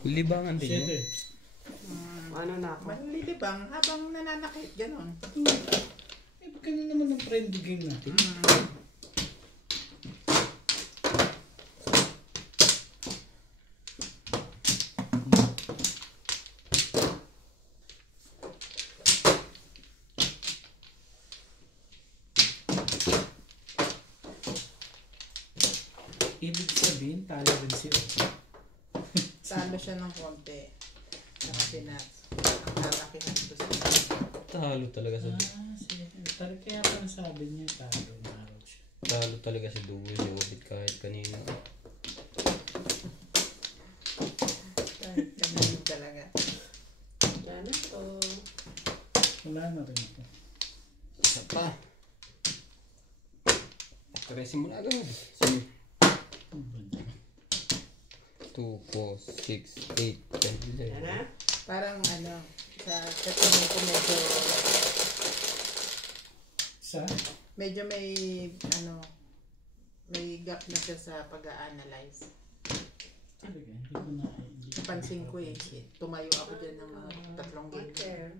Libangan din yun. Ano na ako? Malilibang habang nananakit, gano'n. Eh, ganun naman ang friendly game natin. Ibig sabihin, talo rin siya. Talo siya ng konti. Kasi nalakihan ko siya. Talo talaga sa Kaya pa sabi niya, talo na araw siya. Talo talaga si Dugo. Siwapit kahit kanina. Kahit kanino talaga. Yan ito. Wala na rin ito. Isa pa. Tresin mo na agad. Sige. 2, 4, 6, 8, 10, 11. Yan na? Parang sa katanong ko medyo may gap na siya sa pag-a-analyze. Talaga, hindi ko na. Napansin ko tumayo ako dyan ng mga 3 game.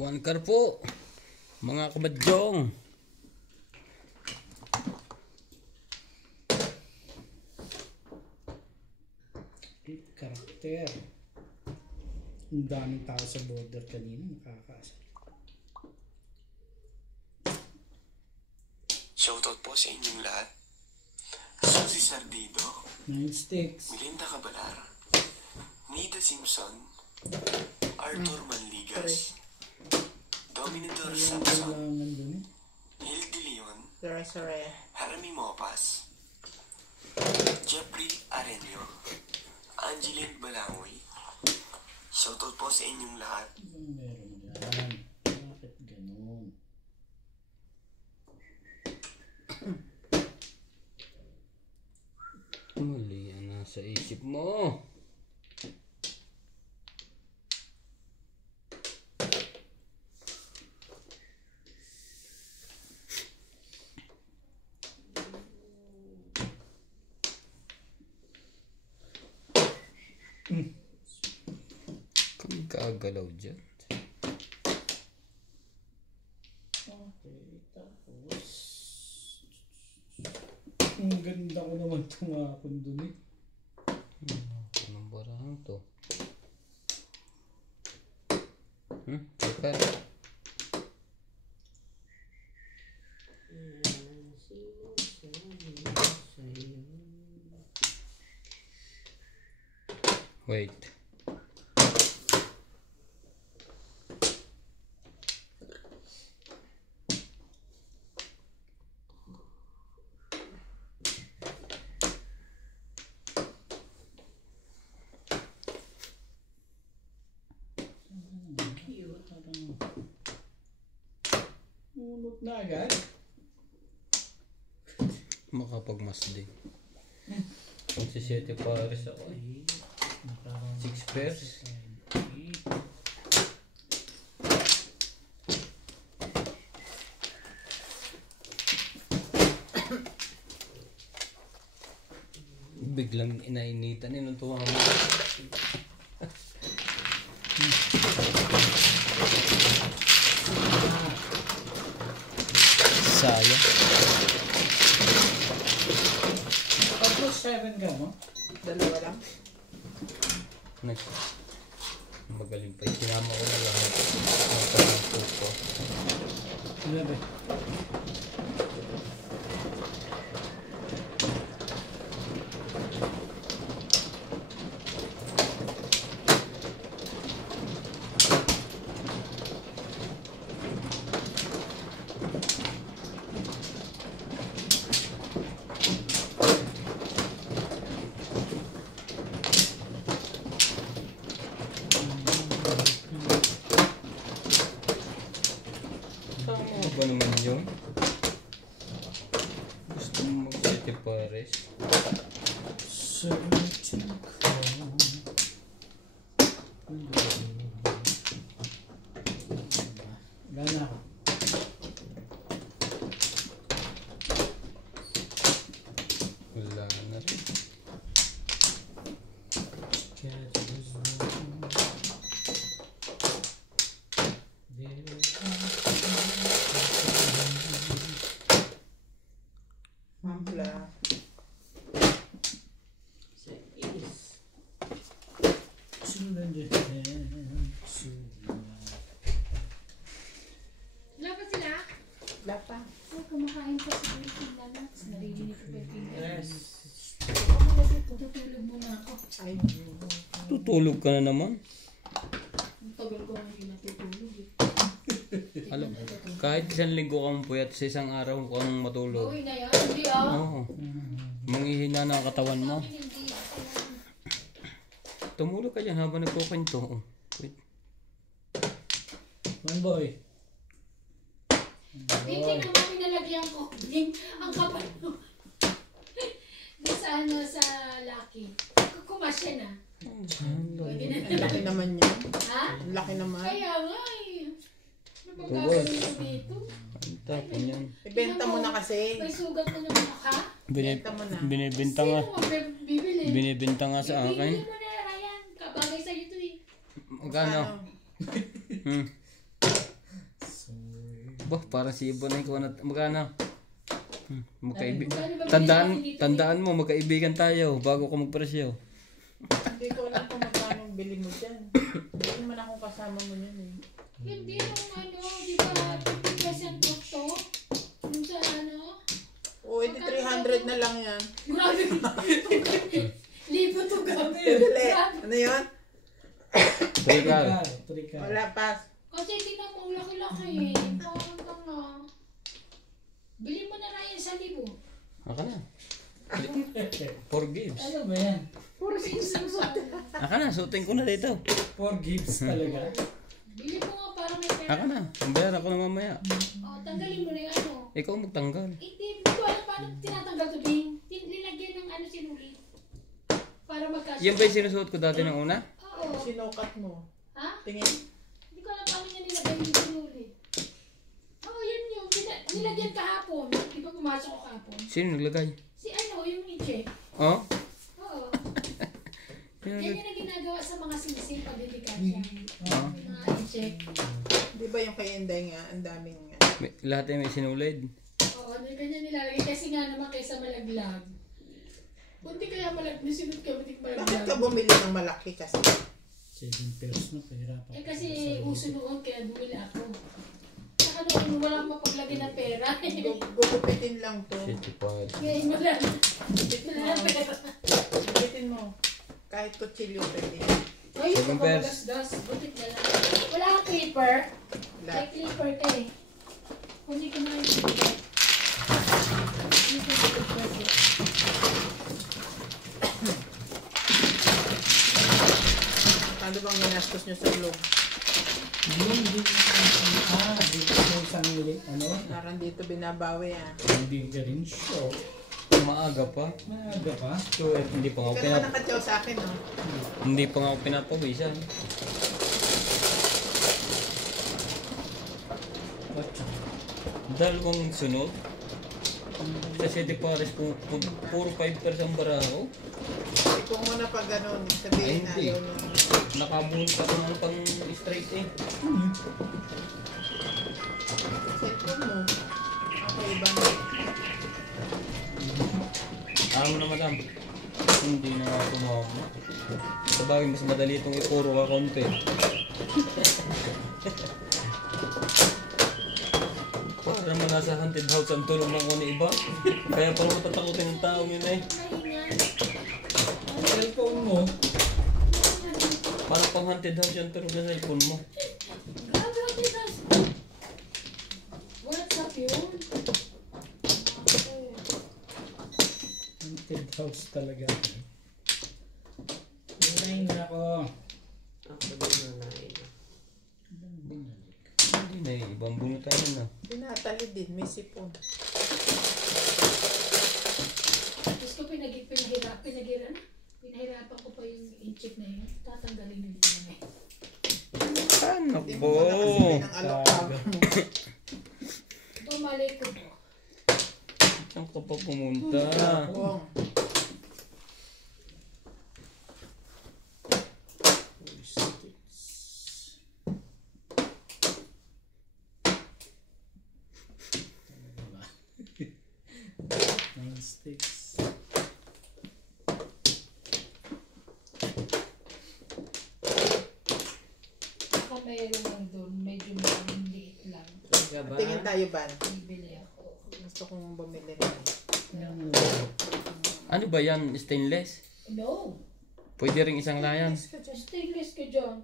One car po. Mga kabadyong. Karakter. Ang daming tao sa border kanina, nakakaasa. Shoutout po sa inyong lahat. Suzy Sardido, 9 sticks. Melinda Cabalar, Nida Simpson, Arthur Manligas, Dominador Samson, Kailangan dun Neil De Leon, Sorry. Harami Mopas, Jeffrey Arenio, Angeline Balangoy. Shoutout po sa inyong lahat. Meron yan. Bakit ganun? Mali yan nasa isip mo. Kung gagalaw dyan. Okay, tapos ang ganda ko naman tumakon dun eh. Anong barang to? Super. Wait. Unot na agad. Makapagmasday. Kasi 7 pares ako eh. 6 pairs. Biglang inainitan eh nung tuwa mo. Sayang. Tapos 7 ka mo? 2 lang. Next. Magaling pa. Sinama ko na lahat. Magkakampo ko. 11. Tama ba naman yun? Gusto mo mag-7 pares? 17 ka. Gana ako. Wala na rin. Ay, Tutulog ka na naman. Ang tagal ko ngayon natutulog eh. Alam, kahit isang linggo kang puyat sa isang araw kang matulog. Uy na yan, hindi ah. Oo. Manghihina na ang katawan mo. Hindi. Tumulog ka dyan habang nagkukwento. Oh, wait. One boy. Hindi naman pinalagyan ko. Ang kapal mo. Sa ano, sa Lucky. Kumasya na. Pwede na. ang laki naman yan. Ha? Ang laki naman. Kaya nga eh. Ano bang gagawin mo dito? Ang tapon yan. Ibenta mo na kasi. May sugat mo naman ka? Binib- Benta mo na. binibinta nga. Sino bibili? Binibinta nga sa akin. Bibili mo na Ryan. Kabagay sa'yo ito eh. Magkano? Hmm. Bah, para si Ibon ay ko na. Magkano? Tandaan mo, magkaibigan tayo bago ko magpresyo. Hindi ko alam kung magkano ang bili mo dyan. Hindi naman ako kasama mo yan eh. Hindi yung ano, di ba 50% off to? Yung sa ano? O, edi 300 na lang yan. Grabe. Libo to gabi. Dali. Ano yun? Teka. Wala pas. Kasi tingnan mo, laki-laki eh. Parang tanga. Bili mo na Ryan sa libo. Aka na. 4 gives. Ano ba yan? Puro sinsang sa. Aka na, suotin ko na dito. 4 gigs talaga. Bili mo nga para may pera. Aka na, bayaran ko na mamaya. O, tanggalin mo na yung ano. Ikaw magtanggal. Hindi ko alam paano tinatanggal to din. Nilagyan ng ano sinulit. Para magkasya. Yan ba yung sinusuot ko dati ng una? Oo. Sinukat mo. Ha? Tingin. Hindi ko alam paano niya nilagay yung sinulit. Oo, yan yung nilagyan kahapon. Di ba pumasok ko kahapon? Sino naglagay? Si ano, yung i-check. Oh? Oo. Yan Yan nag- yung na ginagawa sa mga singsing pagdidikat siya. Oh. Mga i-check. Di ba yung kay Enday nga, ang daming nga. Lahat ay may sinulid. Oo, ganyan nilalagay. Kasi nga naman kaysa malaglag. Bunti kaya malaglag. Nasunod ka, buntik Bakit malaglag. ka bumili ng malaki kasi? 7 pairs na pahirapan. Eh kasi uso noon kaya bumili ako. Saka noon walang mapaglagay ng pera. Gugupitin lang to. 55. Ngayon wala na. Wala na pera. Gugupitin mo. Kahit kutsilyo pwede. Ay, Seven ito pairs. magasgas. Butik na lang. Wala kang clipper. May Lahat. clipper ka eh. Kundi ko na yung clipper. Dito sa clipper. Ano bang ginastos nyo sa vlog? Hindi sa isang ano? Parang dito binabawi ah. Hindi ka rin show. Maaga pa. Maaga pa. So, hindi pa nga Ikaw naman nakatsaw sa akin oh. hindi pa nga ako pinapawisan. Dalawang sunod. Sa City Paris, puro 5 ang baraho. Kung mo na pag ganun, sabihin na Ay, hindi. ayaw nyo. Nakabunot ka ng pang straight eh. Cellphone mo. Ako iba na. Alam mo na madam, hindi na ako tumawag. Sabagay mas madali itong ipuro ka konti. Para naman nasa haunted house ang tulong ng kung iba. Kaya pala matatakutin ng taong yun eh. Ang cellphone mo. Parang pang haunted house yung tulong ng cellphone mo. Grabe ako dito. What's up yun? Haunted house talaga. Nine na ako. Ako din na Hindi na eh, ibang bunutan na. Pinatali din, may sipon. Tapos ko pinahirapan ko pa yung in-check na yun. Tatanggalin na din naman. Ano Hindi po? mo na kasi pinang-alok mo. Bumalik ko po. Saan ka pa pumunta? Buong. Nine sticks. Baka mayroon lang doon. Medyo maraming liit lang. Tingin tayo ba? Bibili ako. Gusto kong bumili rin. Ano ba yan? Stainless? No. Pwede rin isang layang. Stainless ka dyan.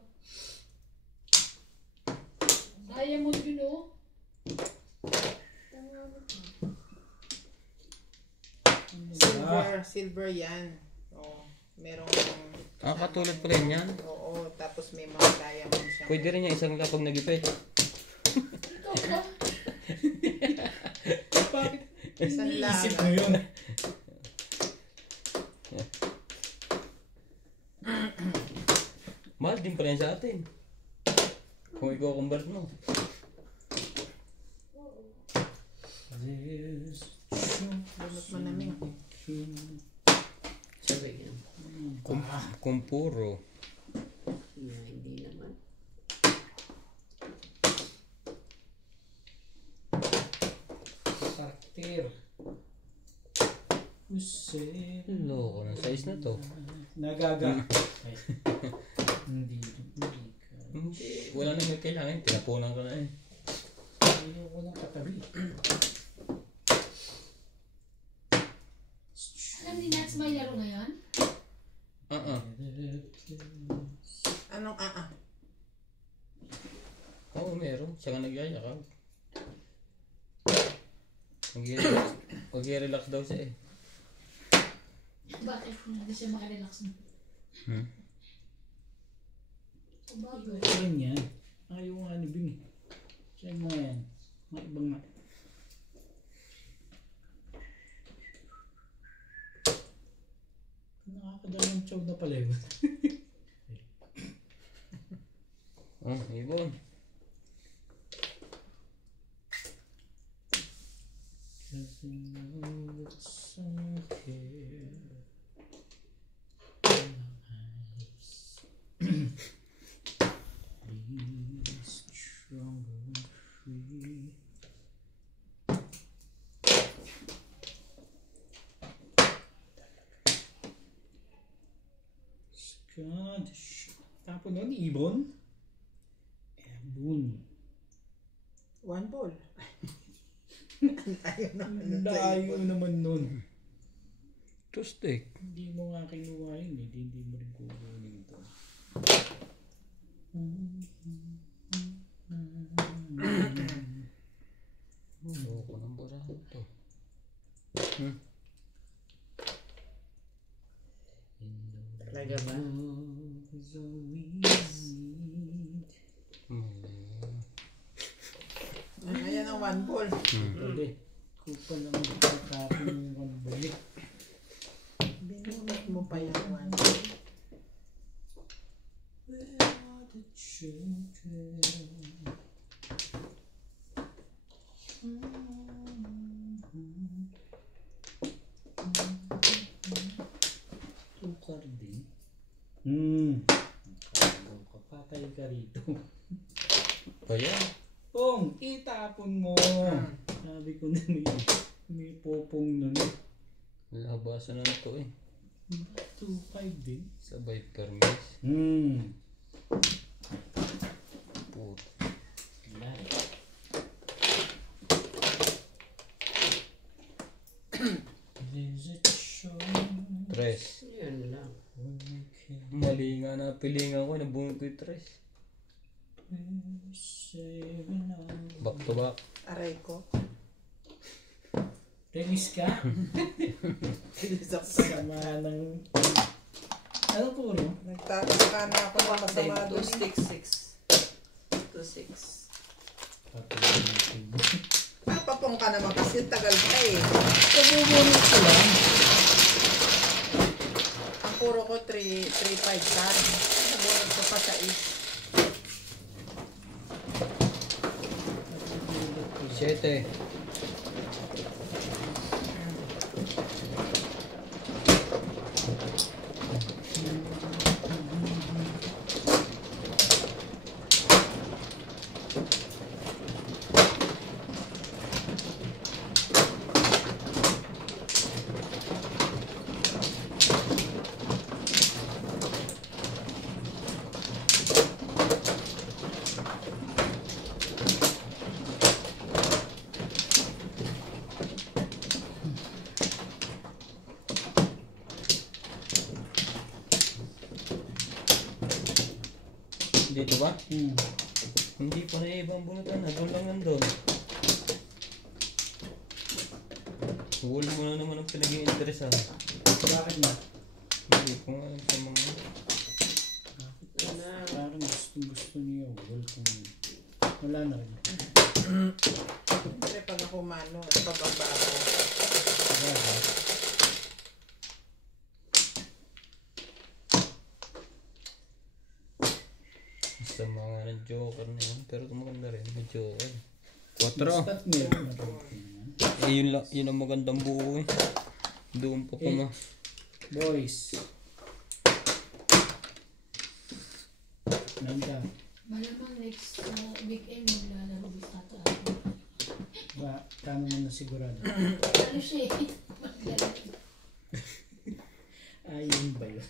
Diamond yun oh. Silver yan. Oo. Merong... Katulad pala yun yan. Oo, tapos may mga diamond siya. Pwede rin yung isang lapag nagipit. Ikaw ba? Bakit Isang iniisip lang. mo yun? Mahal din pala yan sa atin. Kung ikaw convert mo. Bunot mo namin. Sabi yan. Kumpuro. Hindi naman. Karakter. Usip. Loko ng size na to. Nagaga. Hindi ka. Hindi. Wala nang may kailangan. Tinapunan ka na eh. Ayoko ng katabi. Alam ni Nats may laro ngayon? Anong Oo, meron. Siya nga nagyayakap. Mag-relax daw siya eh. Bakit? Hindi siya makarelax mo. Bago. Ayun yan. Ayaw nga ni Bing eh. Siya mo yan. May ibang nga. Nakakadalawang chow na pala yun. Ibon. Cause you know it's okay. Be strong and free. Scottish. Tapos nun, ibon. Ebon. One ball. Ayaw naman nun sa Layo ibon. naman nun. To stick. Hindi mo nga kinuha yun eh. Hindi mo rin kukunin ito. Loko ng burahan to. Talaga ba? Ayan ang one ball. Pwede. Kupa naman tapon yung kanbalik. Binunot mo pa yung one ball. Where are the children? Tukar din. Kapatay ka rito. Kaya? Pong, itapon mo. Sabi ko na may popong nun. Labasan na to eh. 2-5 din. Sabay permis. Puto. Tres. Yan lang. Mali nga na pilingan ko. Nabunod ko yung tres. Back to back. Aray ko. Remis ka? Sama ng... Ano puro? Nagtataka na ako na masama doon. 2-6. Papapong ka naman kasi tagal ka eh. Pabubunod ko lang. Ang puro ko 3-5 ka. Nabunod ko pa sa is. 7. Dito ba? Hmm. Hindi pa na ibang bunutan na. Doon lang nandun. Wall mo na naman ang pinag-i-interesan. Bakit na? Hindi ko nga alam sa mga... Parang gusto niyo. Wala na rin. Siyempre pag ako mano, pababa ako. Sa mga ng Joker na yan. Pero maganda rin. May Joker. 4. Stat meron. Eh, yun ang magandang buo eh. Doon pa pa Boys. Nanda. Malamang next weekend maglalaro basta ata. Ba, tama mo na sigurado. Ano siya eh? Maglalaro. Ayun ba yun?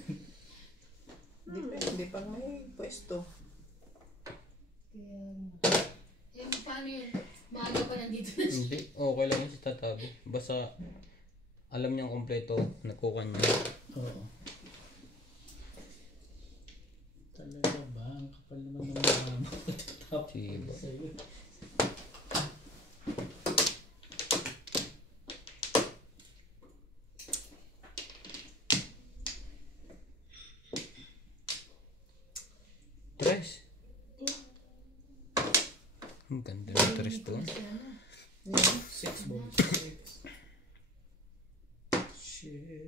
Depende pag may pwesto. Kaya, paano yun? Maaga pa nandito na siya. Hindi. Okay lang yun si Tatago. Basta alam niyang kompleto. Nakuha niya. Oo. Talaga ba? Ang kapal naman ng mga matapos Diba? sa'yo. Tres. Ang ganda ng tres doon. 6 boys. Shit.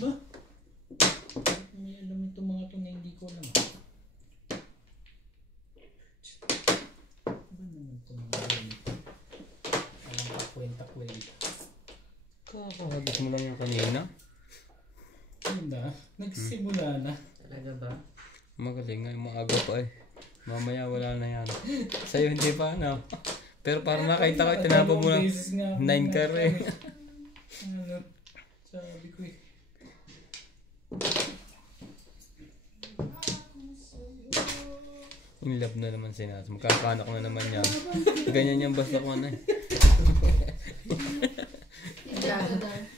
Ba? May alam itong mga to na hindi ko alam. Ba naman itong mga ganito? Alam ka kwenta-kwenta. Kakahagis mo lang yung kanina. Yun na, nagsimula na. Talaga ba? Magaling nga. Maaga pa eh. Mamaya wala na yan. Sa'yo hindi pa ano. Pero parang nakita ko, tinapon mo lang 9 car eh. Ano? Sabi ko eh. In love na naman si Nats. Magkakanak na naman yan. Ganyan yan basta kung ano eh.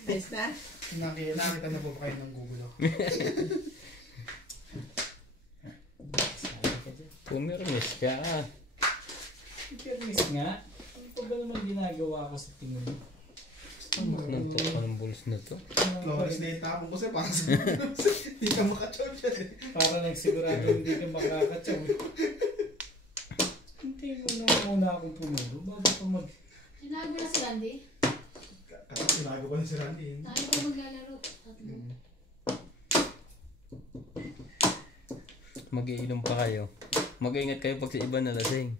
Ayos na? Nakita na po ba kayo ng Google ako? Sabi ka dyan. Pumirmis ka. Permis nga. Ano pa ba naman ginagawa ko sa tingin mo? Nantok ka ng bulos na to. Flores na itapon ko sa'yo para sa hindi ka makachaw dyan eh. Para nagsigurado hindi ka makakatsaw. Hindi mo na muna akong pumuro. Bago pa mag... Sinabi na si Randy. Kasi sinago ko na si Randy. Tayo pa maglalaro. Tatlo. Mag-iinom pa kayo. Mag-ingat kayo pag sa iba na lasing.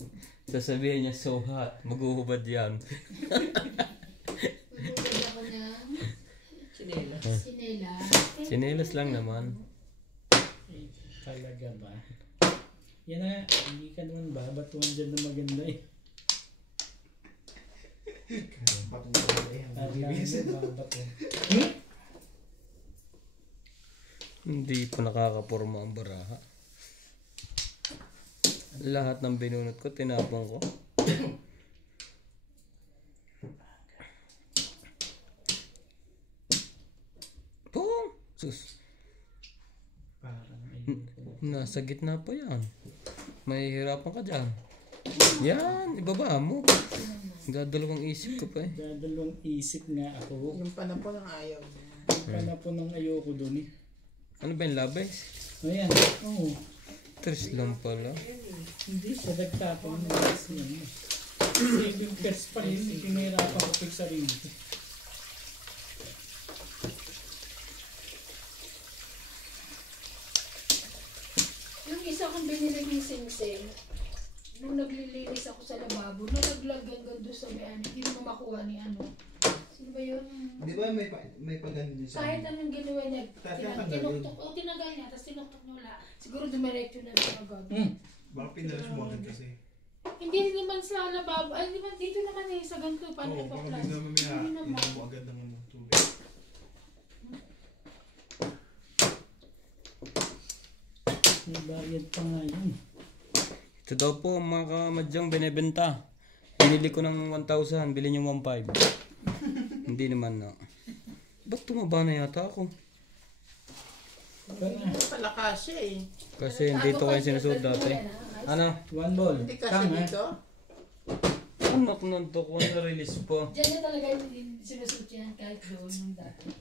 Sasabihin niya, so hot. Maghuhubad yan. Magpapagod ako ng Sinela. sinela. Sinelas lang naman. Eh, talaga ba? Yan na, hindi ka naman babatuan dyan na maganda eh. Patungkol eh. Ang Parang bibis. babatuan. Hindi pa nakakaporma ang baraha. Lahat ng binunot ko, tinapon ko. Boom! Sus, Parang ayun ko. nasa gitna pa yan. Mahihirapan ka dyan. Yan, ibaba mo. Dadalawang isip ko pa eh. Dadalawang isip nga ako. Yung panapon ng ayaw. Yung na po ng ayoko dun eh. Ano ba yung labes? Ayan, oo. Tres lang pala. Hindi siya nagtapon ng gas yan. Saving test pa rin, pinahirapan ko yung sarili ko. Yung isa kong binili ng sing-sing, nung naglilinis ako sa lababo, nalaglag hanggang doon sa may ano, hindi mo makuha ni ano. Sino ba yun? Di ba may pagano din sa Kahit anong ginawa niya, Tatanggal yun. tinanggal niya, tapos tinuktok niya wala. Siguro dumiretso na siya agad. Baka pinalas mo agad kasi. Hindi naman sa lababo, ay di ba dito naman eh, sa ganito, paano Oo, baka ipaplas? bigla mamaya. Hindi naman. Hindi mo agad ng ano, tubig. May bayad pa nga yun. Ito daw po mga kamadyang binibenta. Binili ko ng 1,000, bili niyo 1,500. Hindi naman na. Ba't tumaba na yata ako? Hindi na pala kasya eh. Kasi hindi ito kayo sinusunod dati. Ano? One ball. Hindi kasya Kang, dito. Ano nando ko na-release pa? Diyan na talaga yung sinusunod yan kahit doon nung dati.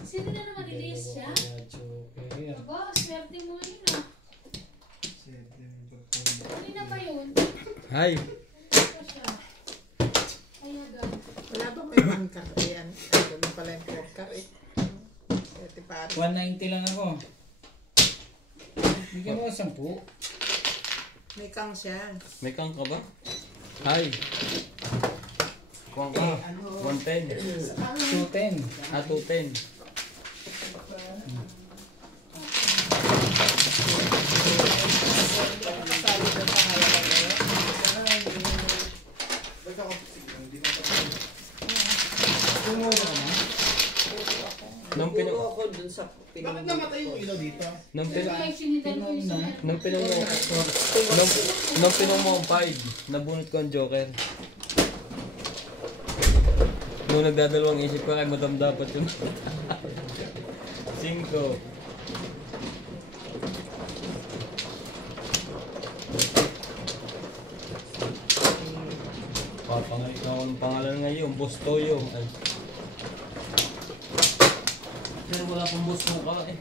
Sino na naman release siya? Joker. Aba, swerte mo yun ah. Kanina pa yun. Hi! Ito siya. Kaya gan. Wala ba may one car? Ayan. Ano pala yung 4 car eh. Swerte pare. 190 lang ako. Bigyan mo 10. May kang siya. May kang ka ba? Hi! Kuwang ka. 110. 210. 210. Nakasali ba sa halaga ngayon? Tumulo ka na? Nung pinu... ako dun sa Bakit namatay yung ilaw dito? Nung pinu... Kaya sinitan ko yung summer. Nung pinong mo ang 5, nabunot ko ang Joker. Nung nagdadalawang isip ko, ay madam dapat yun. 5. Papangalit na ako ng pangalan ngayon, Boss Toyo. Ay. Pero wala pong boss mo ka eh.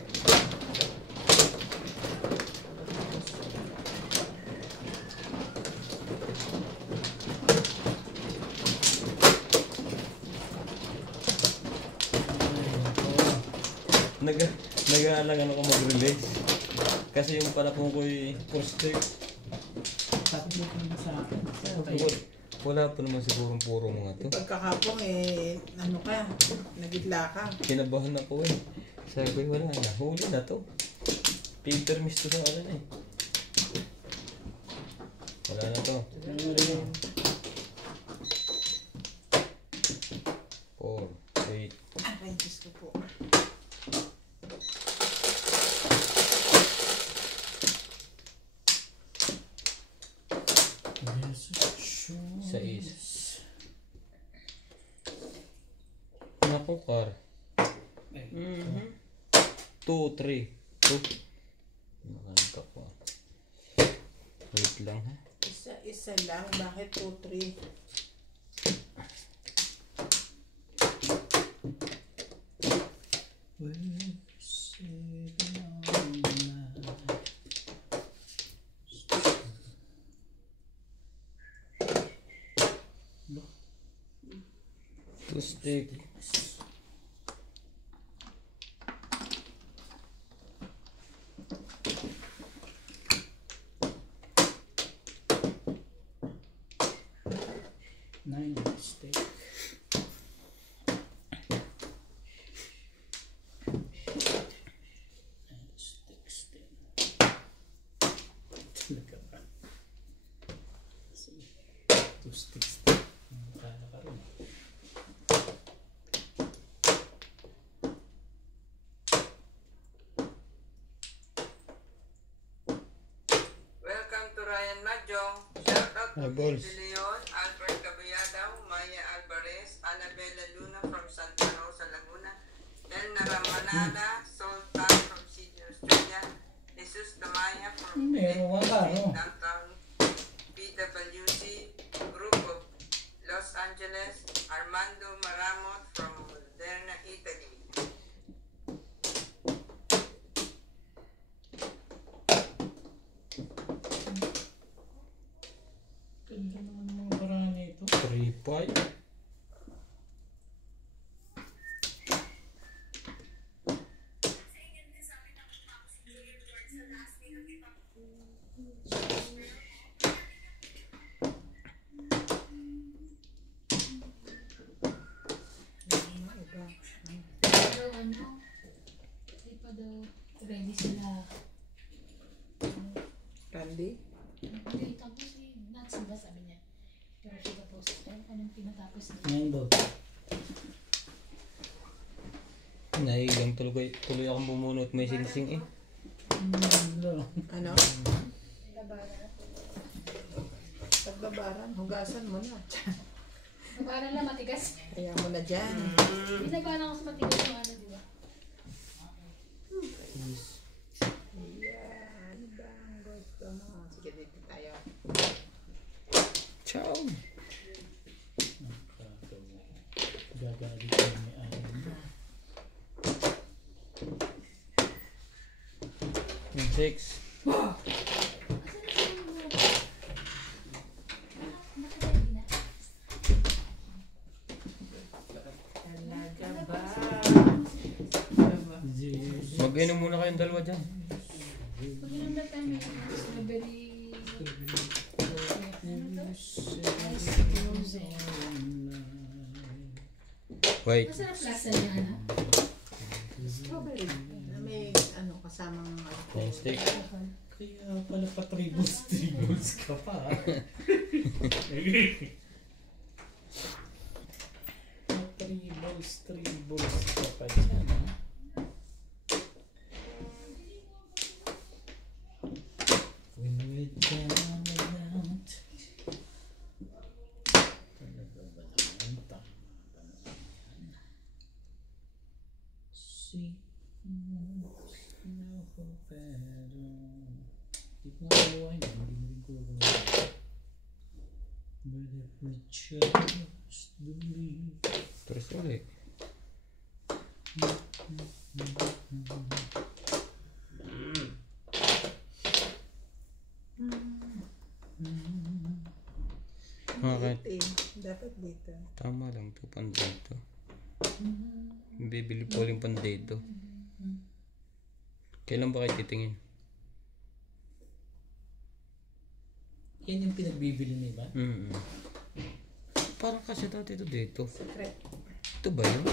Nag-aalangan ako mag-release. Kasi yung pala kong ko'y prostate. Tapos mo kung sa akin. Wala pa naman siguro puro mga to. Pagkakapong eh, ano ka, nagitla ka. Kinabahan ako eh. Sabi ko wala na. Huli na to. Paper mist to sa alam eh. Wala na to. 4, 8. Ay, Diyos ko po. Sais. Naku, car. 2, 3. 2. Nakalagka ko. Wait lang ha. Isa lang, bakit 2, 3? Two stick. Nine stick. Talaga ba? Two sticks. Kala ka rin. Welcome to Ryan Majong. Shout out to balls. Tito Leon, Albert Caballado, Maya Alvarez, Annabella Luna from Santa Rosa, Laguna, Elna Ramanada, Sultan from Sydney, Australia, Jesus Tamaya from Meron ka ka, no? downtown PWC, Group of Los Angeles, Armando Maramot from Moderna, Italy. Ganda naman ng mga paraan nito. 3, 5. Pero ano, hindi pa daw ready sila. Randy? Hindi, tapos si Nuts ba sabi niya. Pero siya tapos, anong pinatapos niya? Nine ball. Nahigang tuloy akong bumunot may singsing eh. Ano? Labaran. Pagbabaran, hugasan mo na. Labaran lang matigas. Kaya mo na dyan. Binabaran ko sa matigas yung ano, di ba? Yung 6. Talaga ba? Mag-inom muna kayong dalawa dyan. Pag-inom na tayo may strawberry. Wait. Masarap lasa niya, ano? Strawberry. Na may ano kasamang Yung stick. Kaya pala pa tribbles ka pa. Tribbles ka pa dyan, ha? When we're down and out. Talaga ba naman? Tama ba naman yan? See, no better. Di ko nga kaluwa yun. Hindi ko kaluwa. But if we just believe. Terus ulit. Okay. Dapat dito. Tama lang to, pandito. Bibili po yung pandito. Kailan ba kayo titingin? Yan yung pinagbibili na iba? Parang kasi dati ito dito. Secret. Ito ba yun?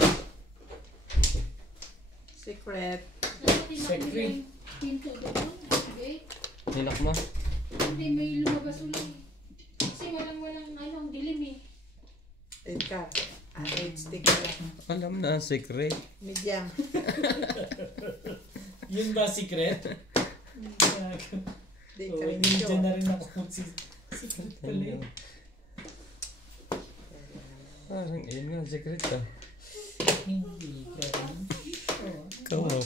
Secret. Secret. Pinto doon. Okay? Nilak mo? Hindi, may lumabas ulit. Kasi walang ang dilim eh. Red car. 8 stick lang. Alam na, secret. Medium. Yun ba secret? Di Oo, ka rin ninja na rin ako. Secret pala yun. Parang yun nga, secret ah. Hindi ka rin. Ikaw ah.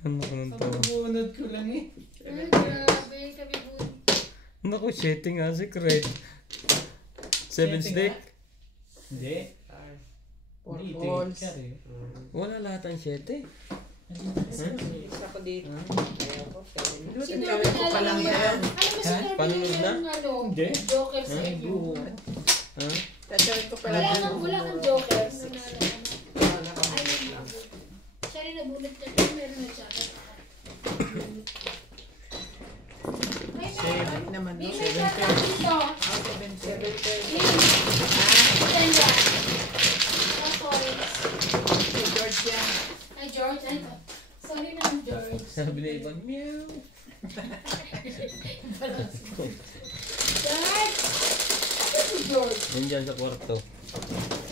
Ano ko nang tawa? Pagbuunod ko lang eh. Ay, grabe. Kami po. Naku, setting nga, secret. 7 stick? Hindi. 4 Hindi, balls. tingin ka rin. Wala lahat ang 7. Isa ko dito. Si Gawin Norman ko pa lang alam yan. Ano ba si Norman Panunod na? yung ano? Hindi. Joker sa Ay, inyo? buo. Ha? Tatawin ko pa lang Wala kang joker. Ay, siya rin nabunod niya. Pero meron na siya. Safe naman, no? May shortcut dito. 7:30. Ganda. Sorry. Si George yan. Ay, George. Ay, sorry na, George. Sabi na ibang meow. George! Ano si George? Nandyan sa kwarto.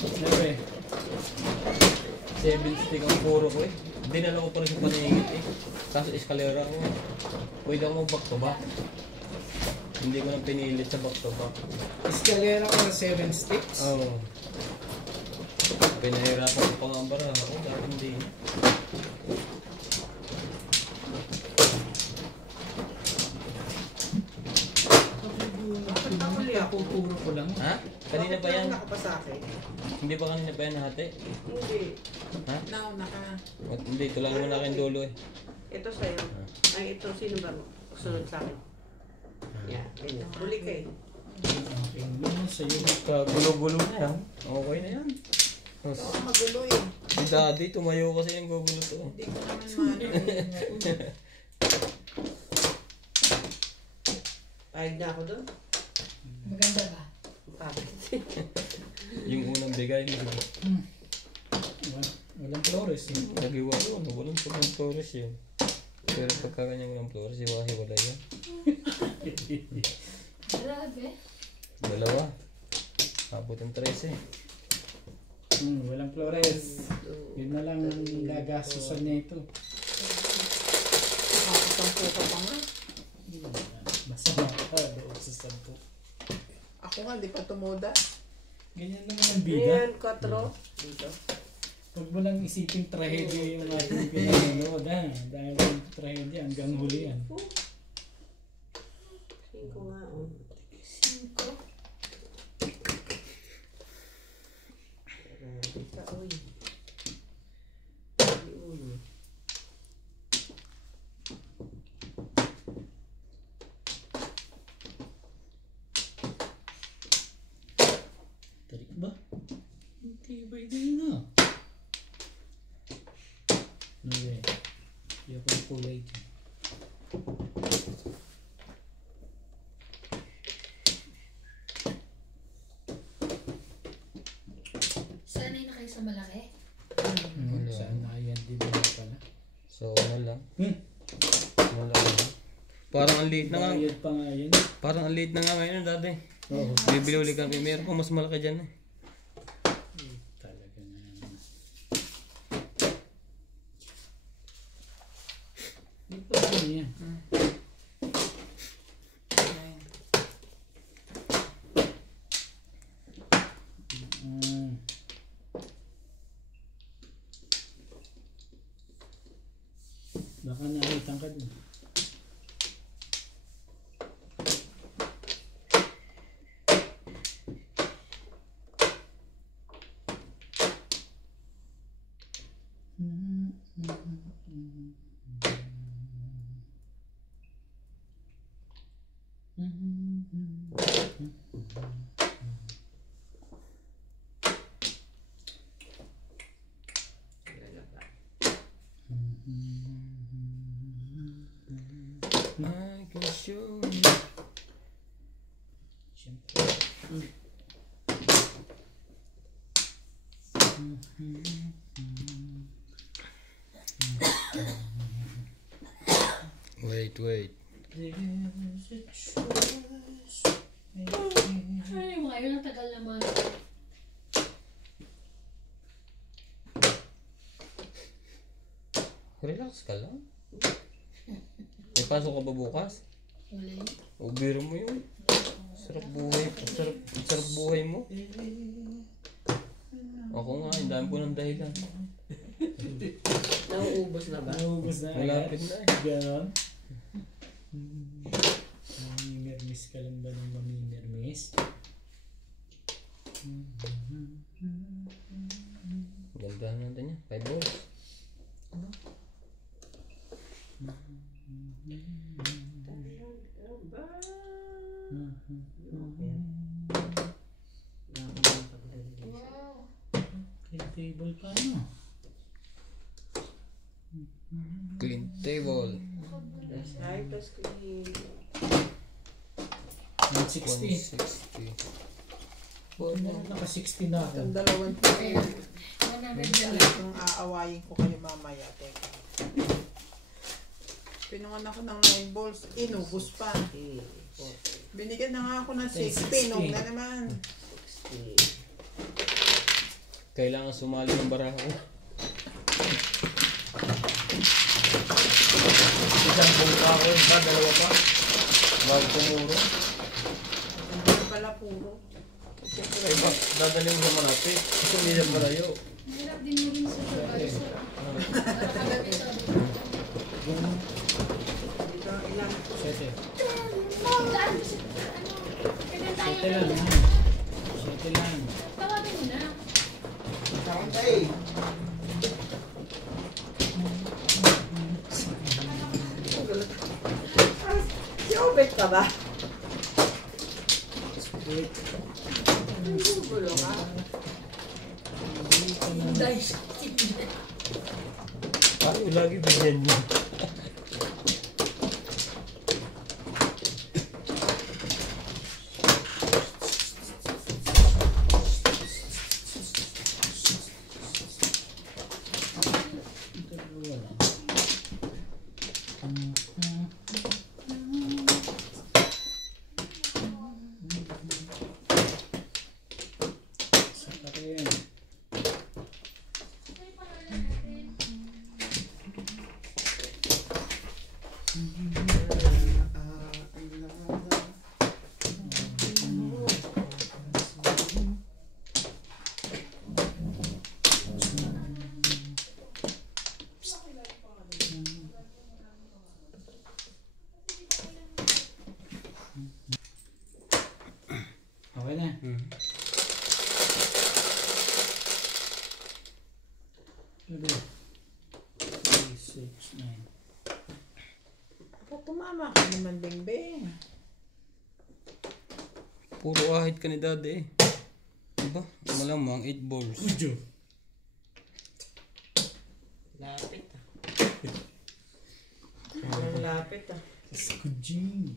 Sabi. 7 stick ang puro ko eh. Dinala ko pa rin sa paningit eh. Kaso eskalera ko. Pwede ako mag back to back. Hindi ko nang pinilit sa back to back. Escalera ko na 7 sticks. Oo. Pinahirapan ko pang ambara. Ako dahil hindi. Pupuro ko lang. Ha? Kanina pa yan? Nauna ka pa sa akin? Hindi ba kanina pa yan nahati? Hindi. Ha? Nauna ka. Hindi, ito lang naman aking dulo eh. Ito sa'yo. Ay, ito. Sino ba sunod sa akin? Yeah, ganyan. Huli ka eh. Okay, naman sa'yo. Gulo-gulo na yan. Okay na yan. Ito ang magulo eh. Si daddy, tumayo kasi yung gugulo to. Hindi ko naman maano eh. Pahig na ako doon. Maganda ba? Bakit? Yung unang bigay mo. Walang flores eh. Nagiwa ko, walang flores yun. Pero pagka kanyang walang flores, hiwa-hiwala yan. Grabe. Dalawa. Abot ang 13. Walang flores. Yun na lang ang gagastusan niya ito. Makasampu ka pa nga. Masama ka doon sa santo. Ako nga, di pa tumuda. Ganyan naman ang bida. Ayan, 4. Dito. Huwag mo lang isipin trahedya yung ating pinanood ha. Dahil yung trahedya hanggang huli yan. 5 nga, oh. 5. Isa, uy. tibay din na. Okay. Yung kong kulay dyan. Sanay na kayo sa malaki? Saan na yan din na pala? So, ano lang. Wala lang. Parang ang liit na nga. Bayad pa nga yan. Parang ang liit na nga ngayon, dati. Oo. Bibili ulit kami. Meron pa mas malaki dyan eh. Talaga na. Hindi pa rin yan. Baka nakitang ka dun. I can show you. Siyempre. Wait. Ano yung mga yun? Ang tagal naman. Relax ka lang. May pasok ka ba bukas? Wala yun. O biro mo yun. Sarap buhay. Sarap buhay mo. Ako nga, ang dami ko ng dahilan. Nauubos na ba? Naubos na Malapit na eh. Ganon. Mamimirmis ka lang ba ng mamimirmis? Ganda natin yan. 5 balls. Wow. Clean table pa ano? Clean table. Plus high, plus clean. 160. 160. Naka 60 na ako. Itong dalawang Ayan. ito. 100 Itong aawayin ko kayo mamaya. Teka. Pinungan ako ng 9 balls. Inubos pa. Binigyan na nga ako ng 6. Pinong na naman. Kailangan sumali ng baraha ko. Isang bungka ko yun pa, dalawa pa. Bago kumuro. Hindi pala puro. Siyempre, iba, dadali mo sa malapit. Kasi hindi na malayo. Hirap din mo rin sa supervisor. Para kagabi sabi ko. Dito, ilan? 7. Gaan mo sa ano? Kaya tayo 7 lang na. ha. 7 lang. Tawagin mo na. Si Obet ka ba? Wait. Gulo ka. Dahil Ayaw lagi bigyan niya. Saka rin. Okay na. 3, 6, 9. Ba't tumama ka naman, Bing? Puro ahit ka ni daddy eh. Diba? Malamang 8 balls. Udyo. Lapit ah. Walang lapit ah. Skudjing.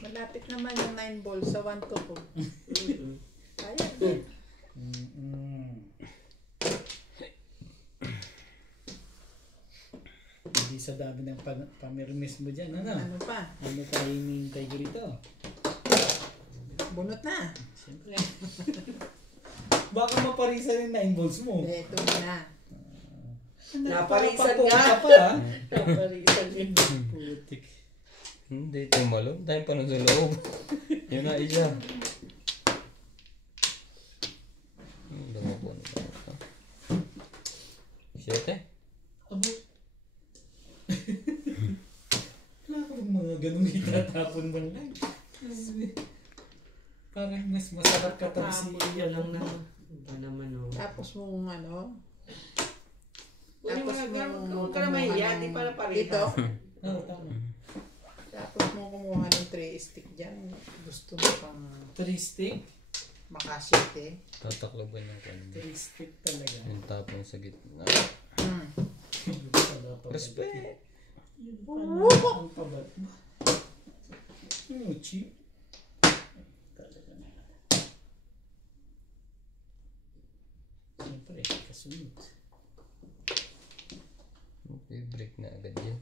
Malapit naman yung 9 balls sa 1 to 2. Ayan. Hindi sa dami ng pamirmis mo dyan, ano? Ano pa? Ano tayo hinihintay ko rito? Bunot na. Siyempre. Baka maparisan yung 9 balls mo. Ito na. Naparisan Napapunta nga. pa, ha? Naparisan yun. Putik. Hindi, tumalon. Tayo pa nun sa loob. Yun na isa. Lumabon. 7. Abo. Wala ka bang mga ganun itatapon mo lang? Parang mas masarap ka tapos Yan lang na. Iba naman oh. Tapos mong ano? Tapos huwag ka na mahiya. Di pala parita. Dito. Oo, tama. Tapos mo kumuha ng 3 stick dyan. Gusto mo pang 3 stick? makasit eh. Tatakloban yung kanya. 3 stick talaga. Yung tapon sa gitna. Yun pala pabat. Respect! Yun pala ang pabat. Cheap. Talaga na. Siyempre, kasunod. Okay, break na agad yan.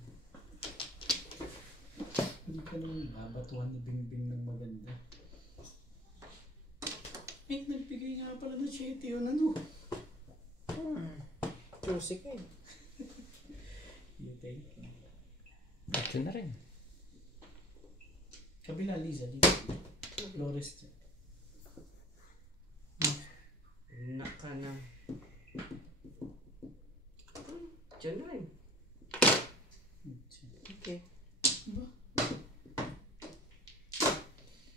Hindi ka nang babatuhan ni Bingbing ng maganda. Eh, nagbigay nga pala ng 7 yun, ano? Juicy ka eh. Yutay. Ito na rin. Kabila, Liza, dito. Flores dyan. Naka na. Diyan na rin. Okay. Diba?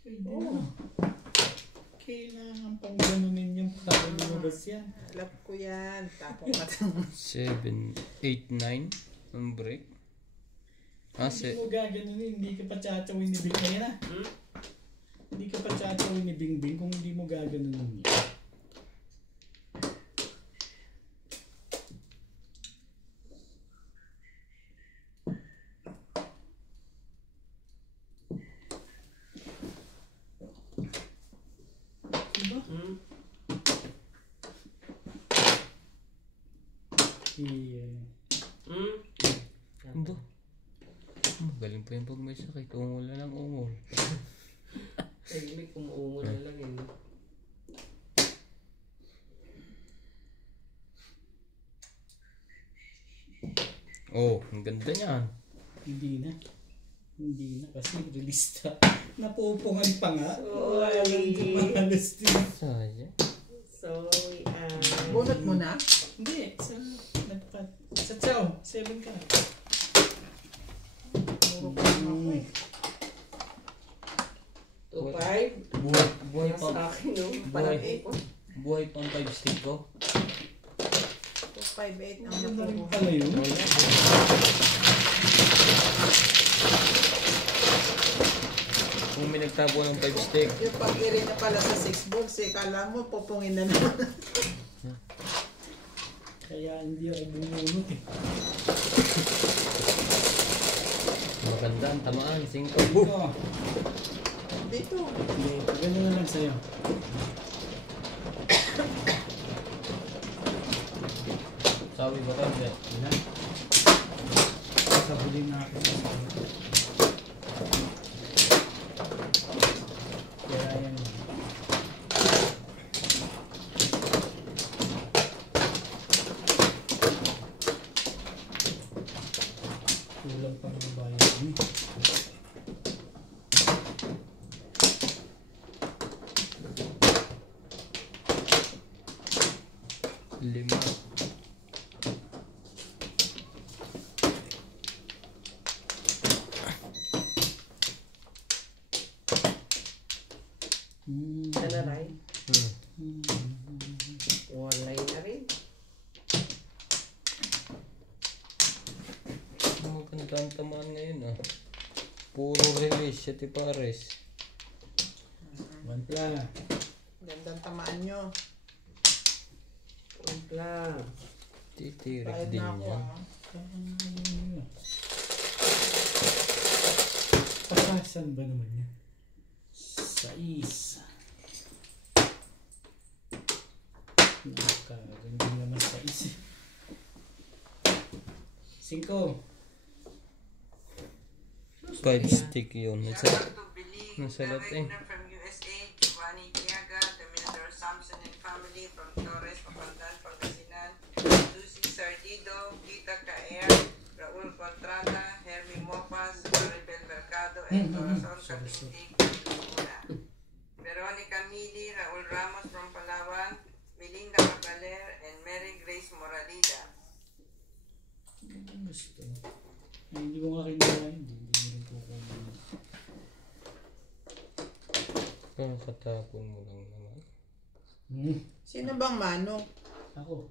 Pwede na. Kailangan pang ganunin yung para lumabas yan. Alam ko yan. Tapos matang. 7, 8, 9 ang break. Hindi mo gaganunin, hindi ka pa tsatawin ni Bing ngayon ah. Hindi ka pa tsatawin ni Bingbing kung hindi mo gaganunin niya. Diba? Ando. Magaling pa yung pag may sakit. Ungol na lang ungol. Technique, umuungol na lang yun. Oh, ang ganda niyan. Hindi na. Hindi na kasi release na. Napupungan pa nga. Sorry. Mahalas din. Sayang. Sorry, Bunot mo na? Hindi. Sa chow. 7 ka. Puro pa ako eh. 2-5. Buhay Sa pa. akin, no? Buhay. Parang Buhay pa ang 5 stick ko. 258 ang Ano rin nakuha. pala yun? Kung may nagtabo ng 5 stick. Yung pag-iri na pala sa 6 balls eh. Kala mo pupungin na naman. Kaya hindi ako bumunot eh. Maganda ang tamaan. 5. Oh, Dito. hindi. Ganyan na lang sa'yo. Sabi ba ka? Hindi. Wala. Sa huli na ako. Kaya yan. Kulang pang bayad niyo. Lima. Nanaray. Walay na rin. Maganda ang tamaan ngayon ah. Puro release. 7 pares. 1-2. Timpla. Gandang tamaan nyo. Timpla. Titirik Bayad din na ako yan. Patasan ba naman yan? 6. Nakaganda naman 6. 5. 5 stick yun. Shout Nasa, out to Billy, nasa lot eh. Wagner from USA, Giovanni Tiaga, Dominador Samson and family from Torres, Papandan, Pangasinan, Lucy Sardido, Tita Caer, Raul Contrata, Hermie Mopas, Maribel Mercado, and Corazon Catindig from Laguna. Veronica Mili, Raul Ramos from Palawan, Melinda Cabaler, and Mary Grace Moralida. Gusto. Ay, hindi ko nga kinuha. Hindi mo rin po kumain. Kakatapon mo lang naman. Sino bang manok? Ako.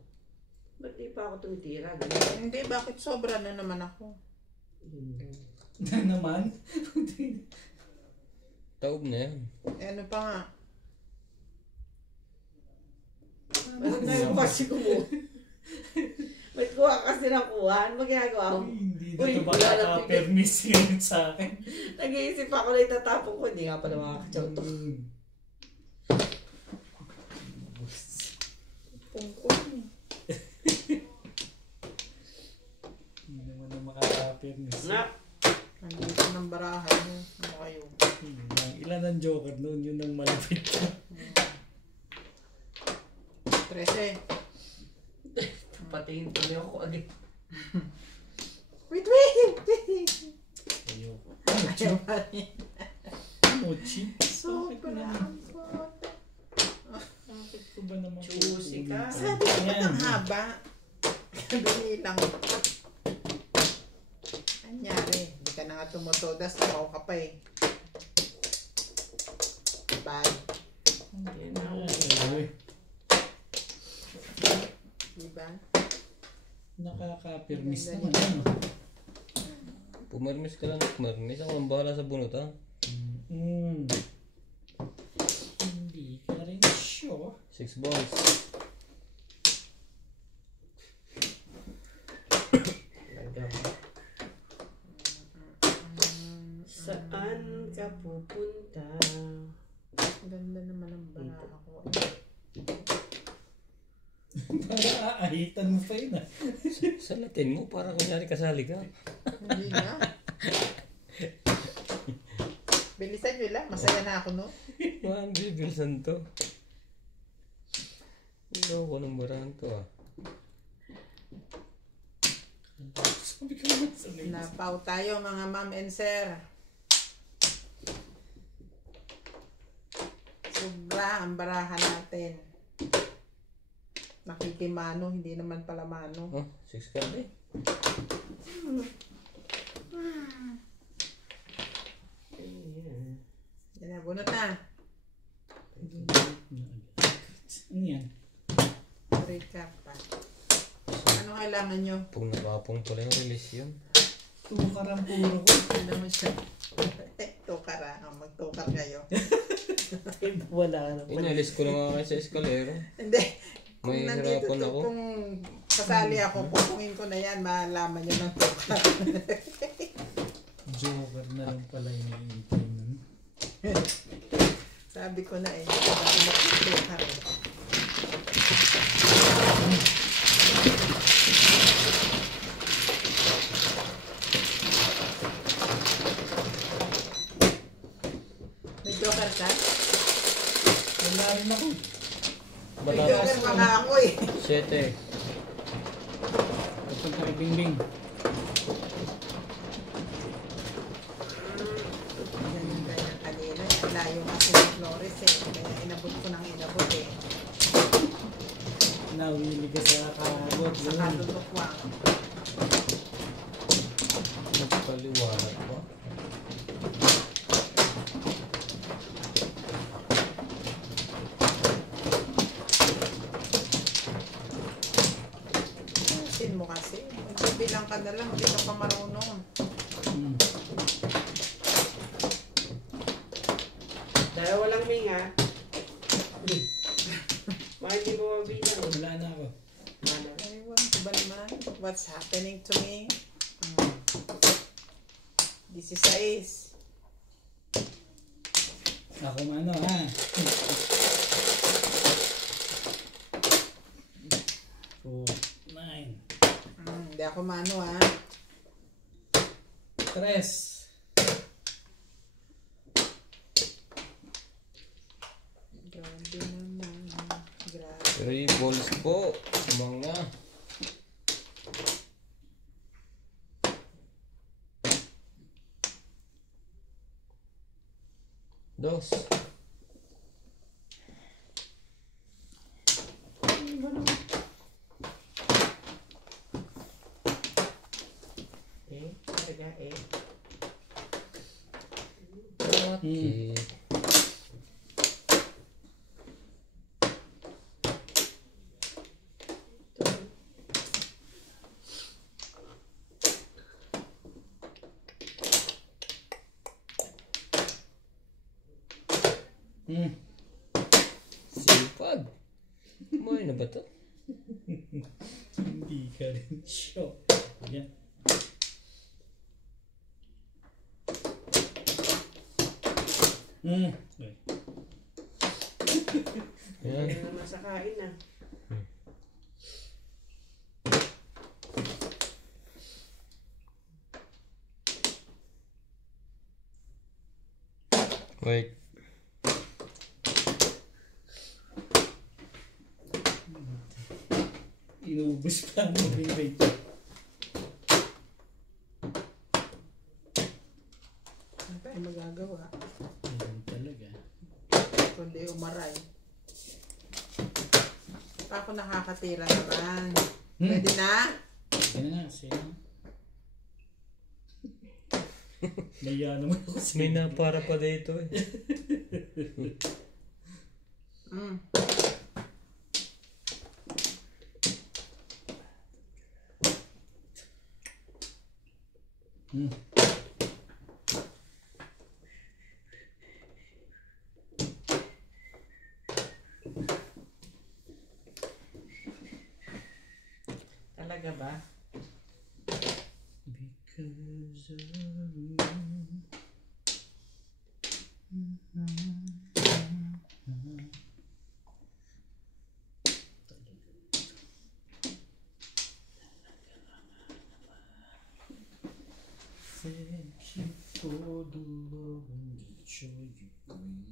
Ba't di pa ako tumitira? Hindi, bakit sobra na naman ako? Na naman? Taob na yan. Eh, ano pa nga? Ba't na yung kasi kumuha? Ba't kuha kasi nakuha? Ano ba ginagawa mo? Hindi na Uy, ito wala na baka permis ngayon sa akin. Nag-iisip ako na itatapon ko. Hindi nga pala makakatsaw to. Pungkol. Hindi naman na makaka-permis. Na! Nandito ng barahan mo. Ano kayo? Ilan ang joker noon? Yun ang malapit ka. 13. Patingin tuloy ako agad. Wait! Ayoko. Ayaw pa rin. Mochi? Sobra. Bakit ko ba naman? Choosy ka. Sabi ko ba't ang haba? Bili lang. Anyari, hindi ka na nga tumutodas. Tumaw ka pa eh. Bye. Yan na ako. Ay, Diba? nakaka-permis naman. Ano? Pumarmis ka lang. Pumarmis. Ako ang bahala sa bunot ha. Hindi ka rin sure. 6 balls. Saan ka pupunta? Ganda naman ang baraha ko. Para aahitan mo pa yun ah. Sa Latin mo, para kunyari kasali ka. Hindi na. Bilisan nyo lang. Masaya na ako, no? Waan, bibilsan to. Ilo ko ng barahan to ah. Sabi ka naman sa name. Napaw tayo, mga ma'am and sir. Sobra ang barahan natin. Nakikimano, hindi naman pala mano. Oh, 6 card eh. Yan na, bunot na. Ano yan? 3 card pa. Ano kailangan nyo? Pag nakapong pala yung release yun. Tukarang puro ko. Ano naman siya? Tukara. Magtukar kayo. Wala na. Inalis ko na nga kayo sa eskalero. Hindi. Kung May nandito hirapan to, ako. kung kasali ako, pupungin ko na yan, malaman nyo ng tukar. Joker na lang pala yung naiintay nun. Sabi ko na eh, sabi mo tukar eh. May joker ka? Wala rin ako. May Bata, joker mga ako eh. 7. Kapag kay Bingbing. Ganyan kanina. Ang layo kasi ng Flores eh. Kaya inabot ko ng inabot eh. Nawili ka sa kabot. Sa kalulukwang. Nagpaliwanag ba? Sin mo kasi. Magbibilang ka na lang. Hindi ka pa marunong. Dalawa lang, Ming, ha? Baka hindi mo mabilang. Wala na ako. Ewan ko ba naman what's happening to me? 16. Ako mano ha. 4, 9. Hindi ako mano ha. 3. Grabe naman. Grabe. 3 balls po. Mga. Dos. Talaga eh. Okay. Sipag. Kumain na ba ito? Hindi ka rin sure. Yan. Okay. Yan. Kaya naman sa kain ah. Wait. Inubos pa mo Bingbing. Ano tayo magagawa? Yan talaga. Kundi umaray. Ako nakakatira naman. Pwede na? Yan na, sino? Naya naman ako sa May na para pa dito eh. Talaga ba? Because of you. Thank you for the love and the joy you bring.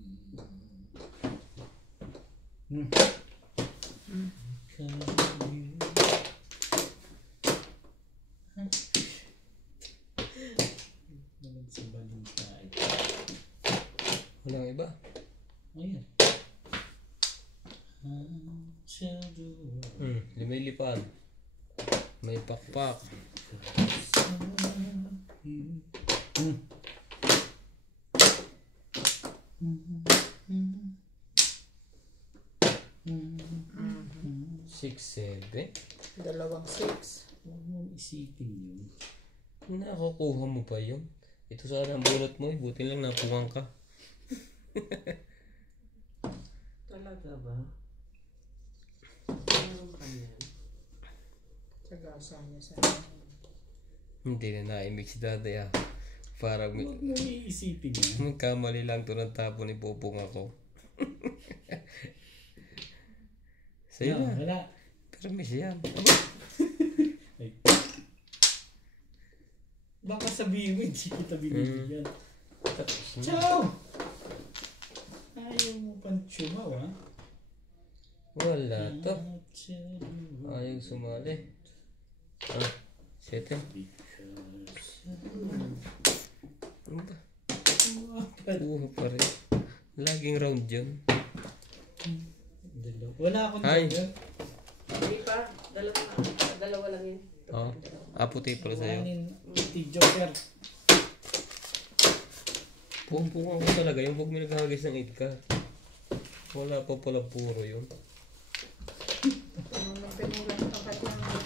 Because of you. Naman sa balintay. Walang iba. Ayan. Lumilipad. May pakpak. Six, 7. 2, 6. Huwag mong isipin yun. Nakukuha mo pa yun? Ito sana ang bunot mo eh. Buti lang napungan ka. Talaga ba? Meron ka yan. Sagasa niya sa Hindi na naimik si Daday ah. Parang Huwag mong iisipin yun. magkamali lang to ng tapo ni Popong ako. Sa'yo No, na. wala. Pero miss yan. Ay. Baka sabihin mo, hindi kita binibigyan. Tapos na. Ciao! Ayaw mo pang tsumaw, ha? Wala to. Ayaw sumali. Ah, 7. Ano ba? Oo pa rin. Laging round yun. Wala akong Hi. joker. Hindi pa. Dalawa lang yun. Oo. Puti pala sa'yo. Joker. Pumpungan ko talaga yung pag may naghagis ng 8 ka. Wala pa pala puro yun. Ano nang pinura ng tangkat ng malayo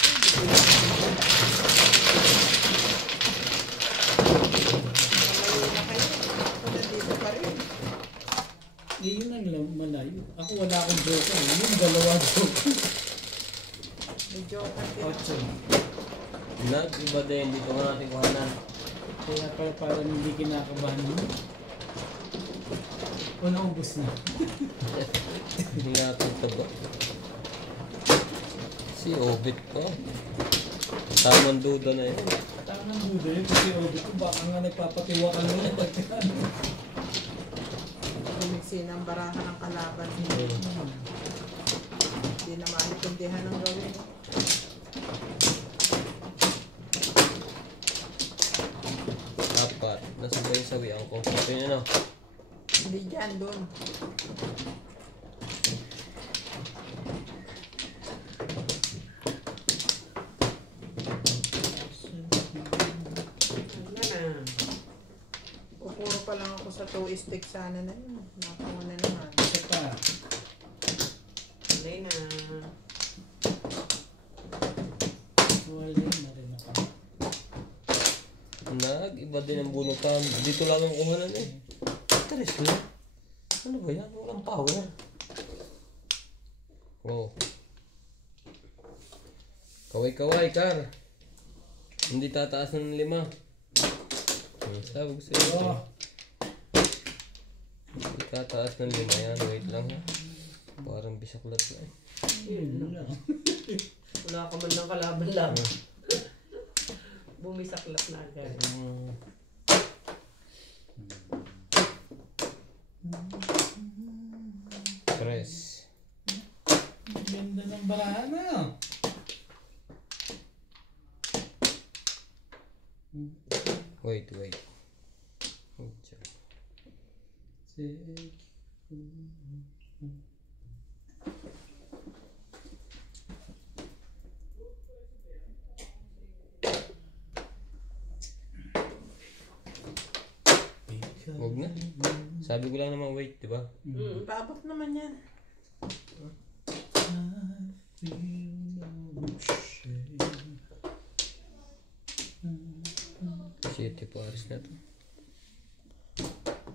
na kayo. Ako nandito pa rin. Yun ang malayo. Ako wala akong joker. Yung dalawa joker. May joker din. 8. Iba din, dito nga natin kuhanan. Kaya pala parang hindi kinakabahan mo. O naubos na. Hindi nga natin taba. Si Obit ko. Tamang duda na yun. Tangan duda yun kasi obit ko baka nga nagpapatiwa ka lang yung pagkaan. Lumiksi ng baraha ng kalaban. Hindi na maintindihan ang gawin. Apat. Nasa ba yung sawian ko? Ito yun ano? Hindi dyan, doon. Pupuro pa lang ako sa 2 stick sana na yun. Nakuha na naman. Isa pa. Alay na. Wala na rin ako. Iba din ang bunutan. Dito lang ang kuhanan eh. Interes lang. Ano ba yan? Walang power. Oh. Kaway-kaway, Kar. Hindi tataas ng 5. Sabi ko sa'yo. Oh. Hindi tataas ng 5 yan. Wait lang ha. Parang bisaklat na eh. Yun lang. Wala ka man ng kalaban lang. Bumisaklat na agad. Press. Ganda ng barahan na. Wait. Wait siya. Huwag na. Sabi ko lang naman wait, di ba? Paabot naman yan. City Paris na to.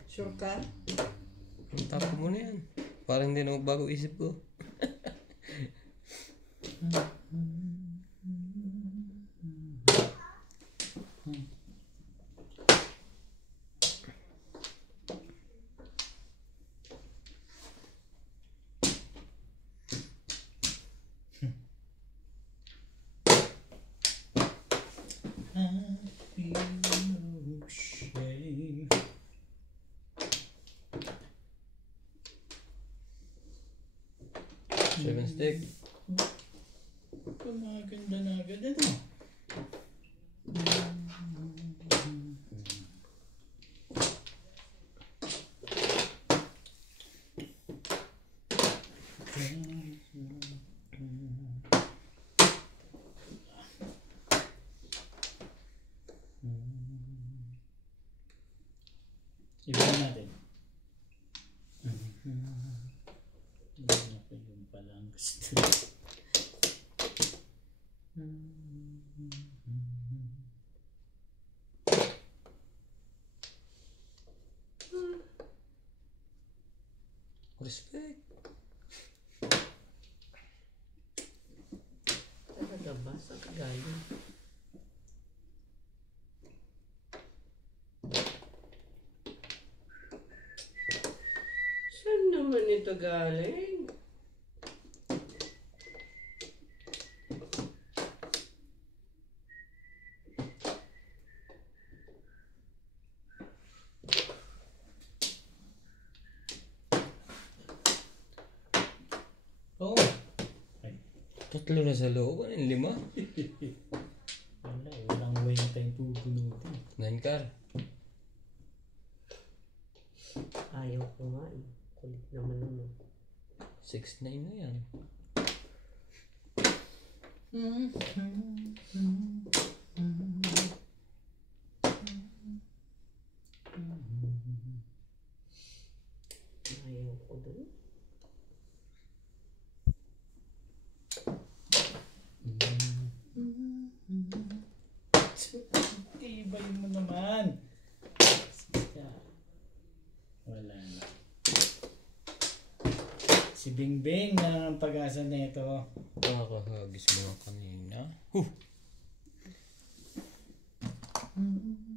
Sure ka? Tapo mo na yan. Parang hindi na magbago isip ko. Seven stick. Maganda na agad ano. Iba natin. Yung palang gusto. Respect. Talaga ba? Saan ka galing? Saan naman ito galing? Oh. Tatlo na sa loob. Ano yung 5? Wala, walang way na tayong pupunutin. 9 car. Ayaw ko nga eh. Kulit naman naman. 6-9 na yan. Ayaw ko dun. Tibay mo naman. Wala na. Bingbing na ang pag-asa na ito. Nakakahagis mo nga kanina.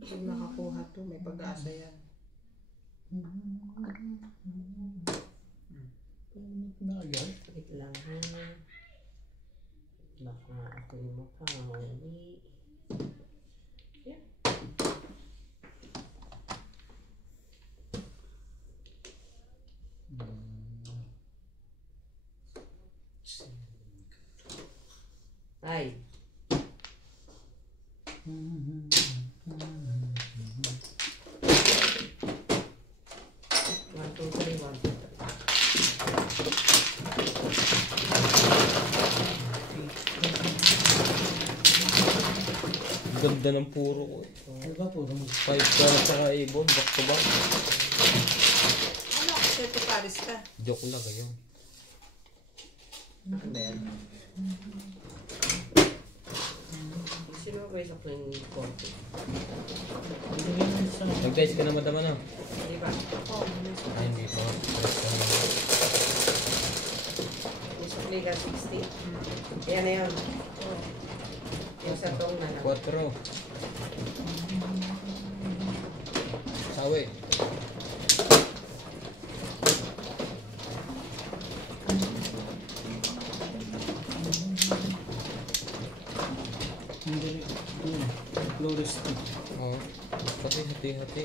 Pag nakakuha to, may pag-asa yan. Na agad? Wait lang ha. Baka ako yung makahuli. Yan. Ay. 1, 2, 3, 1, 2, 3. Ganda ng puro ko. Ano ba po? 5 ka na saka ibon, back to back. Ano, kasi ito Paris ka. Joke lang kayo. Ano ba yan? Sino ba isa ko yung konti? Nag-dice ka na madama na? Di ba? Ay, hindi pa. Gusto ko liga 60. Yan na yun. Yung sa tong na lang. 4. Sawi. Hindi. Flores. Oo. Kasi hati-hati.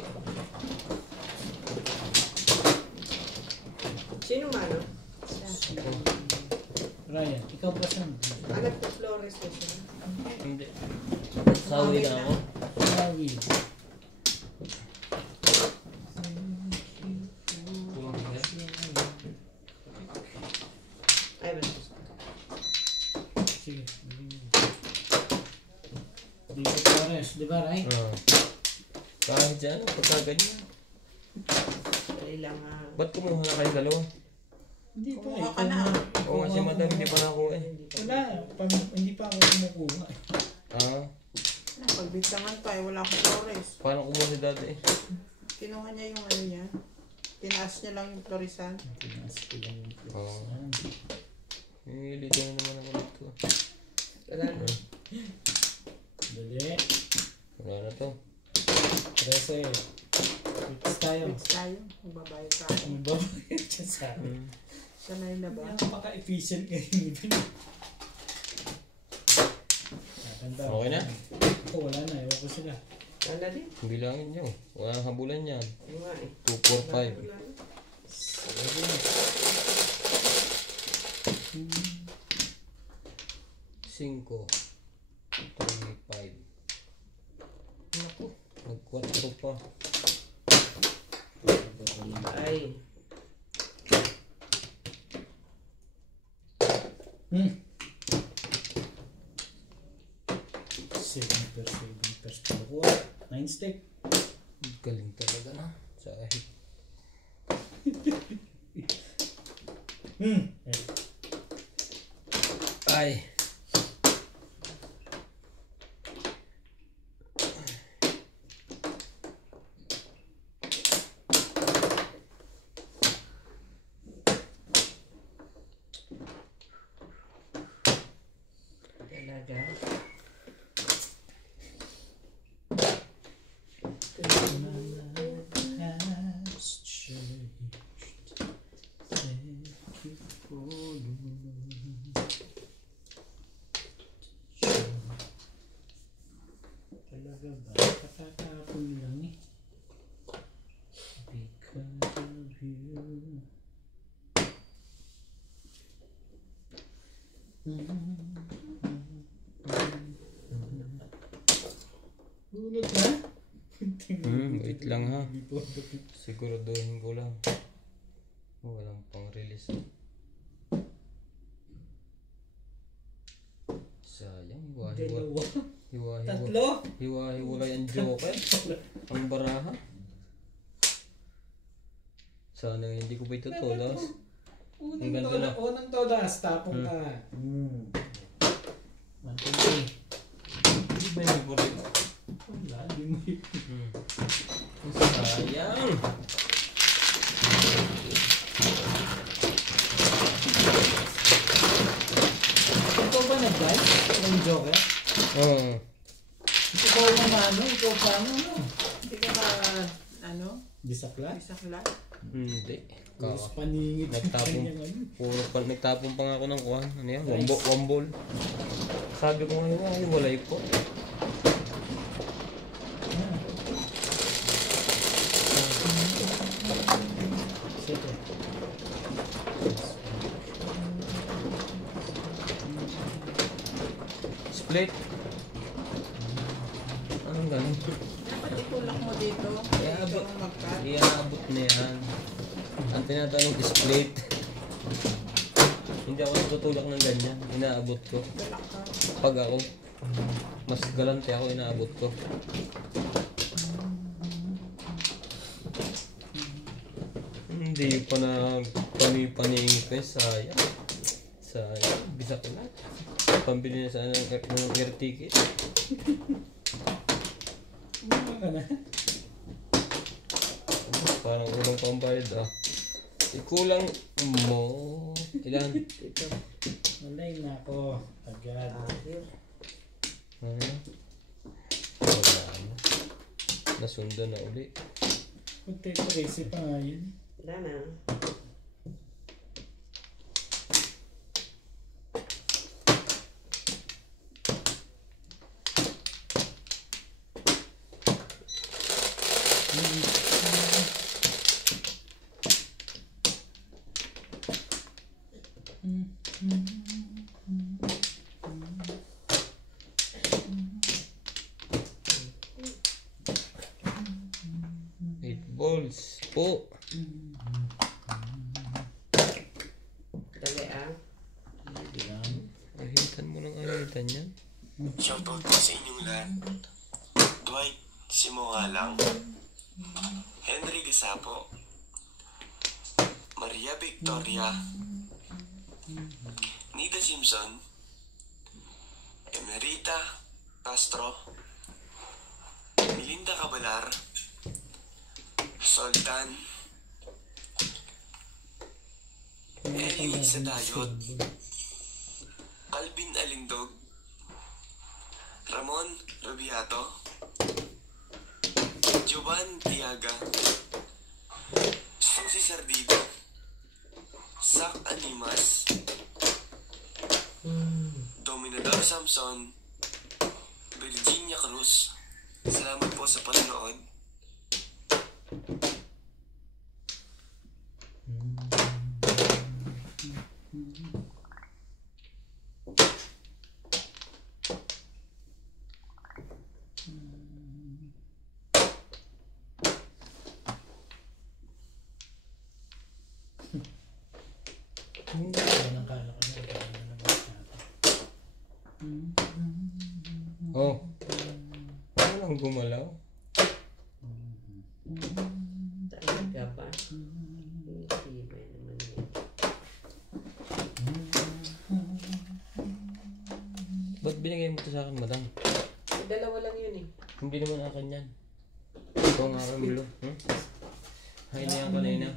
Sino mano? Ako. Ryan, ikaw ba saan? Anak ko Flores na siya. Hindi. Sawi na ako. Sawi. Ay, ba? Sige. Dito Flores, di ba Ray? Oo. Kahit dyan, pagka ganyan. Dali lang ha. Ba't kumuha na kayo dalawa? Hindi pa Kumuha ka na. Oo nga si madam, hindi pa nakuha eh. Wala, hindi pa ako kumukuha. Ah, Pagbintangan pa, wala akong Flores. paano kumuha si dati eh? Kinuha niya yung ano niya. Tinaas niya lang yung Florisan. Tinas ko lang yung Oo. Lito na naman ako dito. Wala na. Dali. Wala na to. 13. Fix tayo. Wait tayo. Magbabayad sa akin. Ang babayad siya sa akin. Sanay na ba? Napaka-efficient kayo ni Okay na? Ako wala na. Ewan ko sila. Wala din. Bilangin nyo. Walang habulan yan. Yung nga eh. 2, 4, 5. Wala na. 5, 3, 5. Naku, nag-4 pa. Ay. Saving pers kukuha. 9 stick. Galing talaga na. Sahig. Ay. Talaga. Has changed. Thank you for talaga ba? Katatapon lang eh. Because of you. Hulot na? Wait lang ha. Siguraduhin ko lang. Walang pang-release. Sayang, Dalawa. Tatlo? Hiwa-hiwalay ang joker. Ang baraha. Sana hindi ko pa itutulas. Ang ganda na. Unang todas, tapong ka. 1, 2, 3. Hindi ba yung favorite? Wala, di mo yun. Sayang. guys? Ng Joker? Oo. Ikaw naman, ano? Ikaw pa ano? Hindi ka ba, ano? Disakla? Isakla? Hindi. Tapos paningit. Nagtapon. Nagtapon pa nga ako ng kuhan. Ano yan? Wambol. Sabi ko ngayon, ay walay po. Sige. Split. Anong ganun? Dapat itulak mo dito. Kaya Ikaw abot. ang mag-cut. Iyaabot na yan. Ang tinatanong is split. Hindi ako natutulak ng ganyan. Inaabot ko. Tulak ka. Pag ako, mas galante ako, inaabot ko. Hindi pa na panipaniingit sayang. Sayang. Bisa ko na. Pambili na sana ng air ticket. Ano ka na? Parang ulang pambayad ah. Ikulang mo. Ilan? Walay na ako. Agad. Wala na. Nasundan na uli. Kunti ko kasi pa nga yun. Wala na. Eight balls po. Dali ah. Ahitan mo ng ahitan yan. Shoutout po sa inyong lahat. Dwight Simongalang, Henry Gasapo, Maria Victoria, Nida Simpson, Emerita Castro, Melinda Cabalar, Sultan, Eli Sadayot, Alvin Alindog, Ramon Rubiato, Jovan Tiaga, Susi Sardido, Sak Animas, Dominador Samson, Virginia Cruz. Salamat po sa panonood. Oh. Ano lang gumalaw? Talaga ba? Hindi ba naman yun? Ba't binigay mo ito sa akin, madam? Dalawa lang yun eh. Hindi naman akin yan. Ito nga Ramilo. Hay na yan kanina.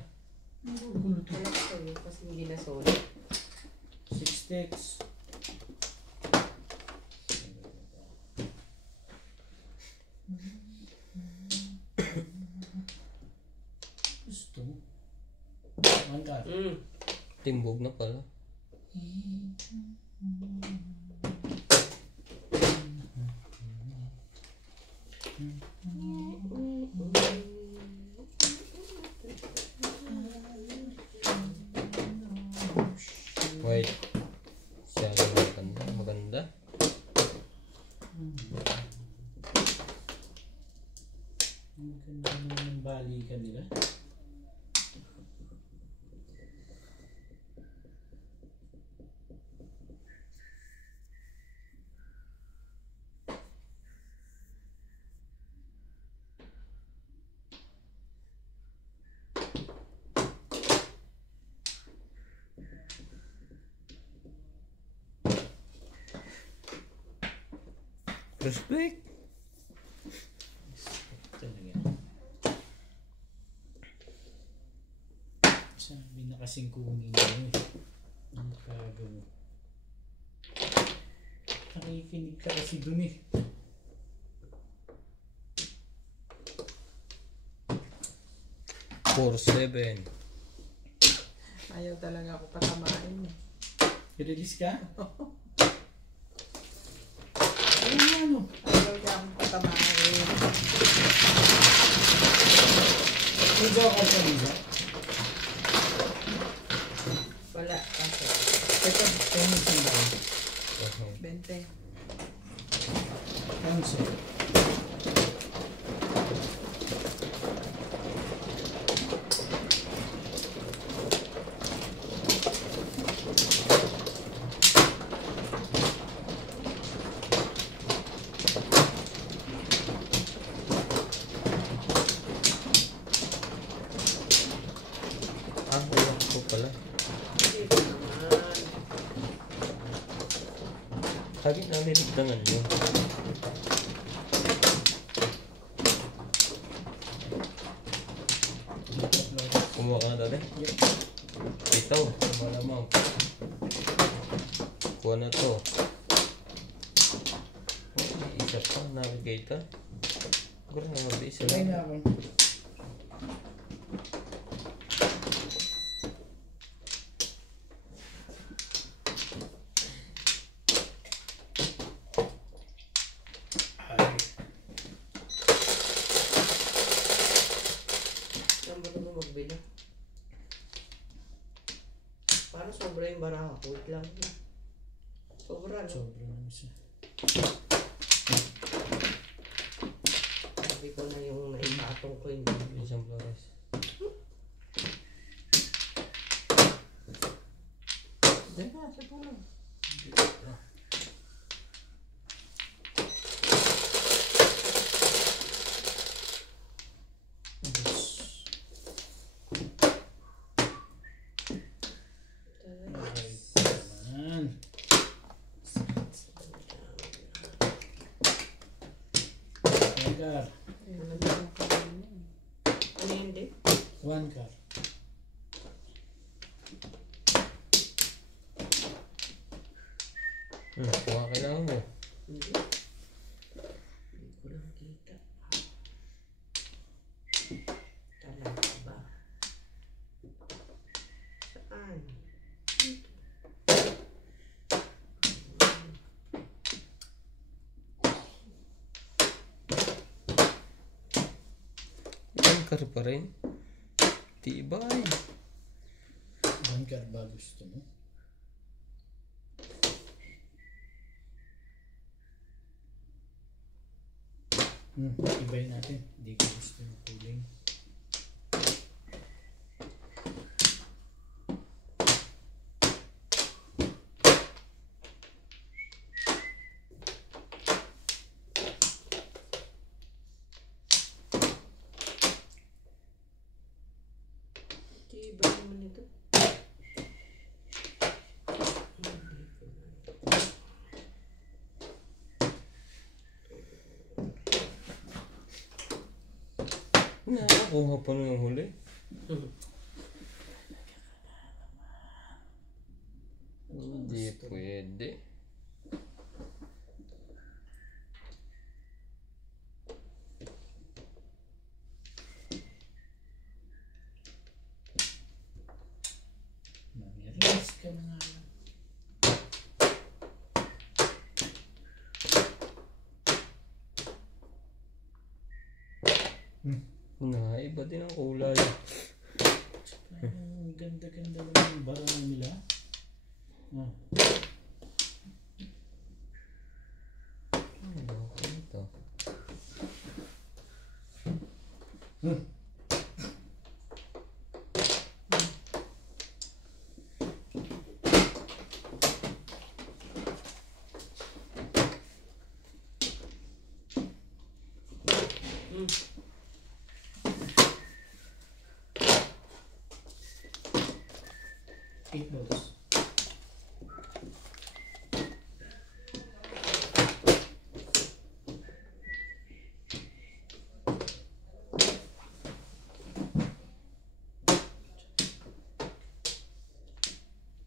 Anak ko yun kasi hindi na solid. 6 sticks. Gusto mo? Mangkat. Timbog na pala. Wait. Siya maganda. Maganda. Ang ganda naman ng balikan nila. Respect. Talaga. Sabi na kasing kunin mo eh. Ang kagawa. Nakikinig ka kasi dun eh. Four, seven. Ayaw talaga ako patamain. I-release ka? Ano? Ayaw niya akong patamain. May joke ka nila? Wala. Kasi. Ito, tennis ang ba? 20. Ano siya? Wala ko pala. Dito naman. Lagi naliligtangan nyo. Kumuha ka na dati? Ito, malamang. Kuha na to. May isa pa, navigator. Siguro na mag-isa Ay lang. na ako. Saan ba naman magbili? Parang sobra yung baraha. Wait lang. Sobra, no? Sobra naman siya. Sabi ko na yung naipatong ko yun. Isang flores. Diyan na, sa puno. Naman. One car. Ano hindi? One car. Kuha ka na mo. Hindi. Hindi ko lang kita. Talaga ba? Saan? Isang car pa rin. Tibay. One car ba gusto mo? Ibay natin. Hindi ko gusto yung cooling. Diba naman ito? Nakakuha pa na yung huli. Hindi pwede. Mami-release ka na nga lang. Iba din ang kulay. Ang ganda-ganda naman yung bara nila. Ah. Ano ko ito? Eight balls.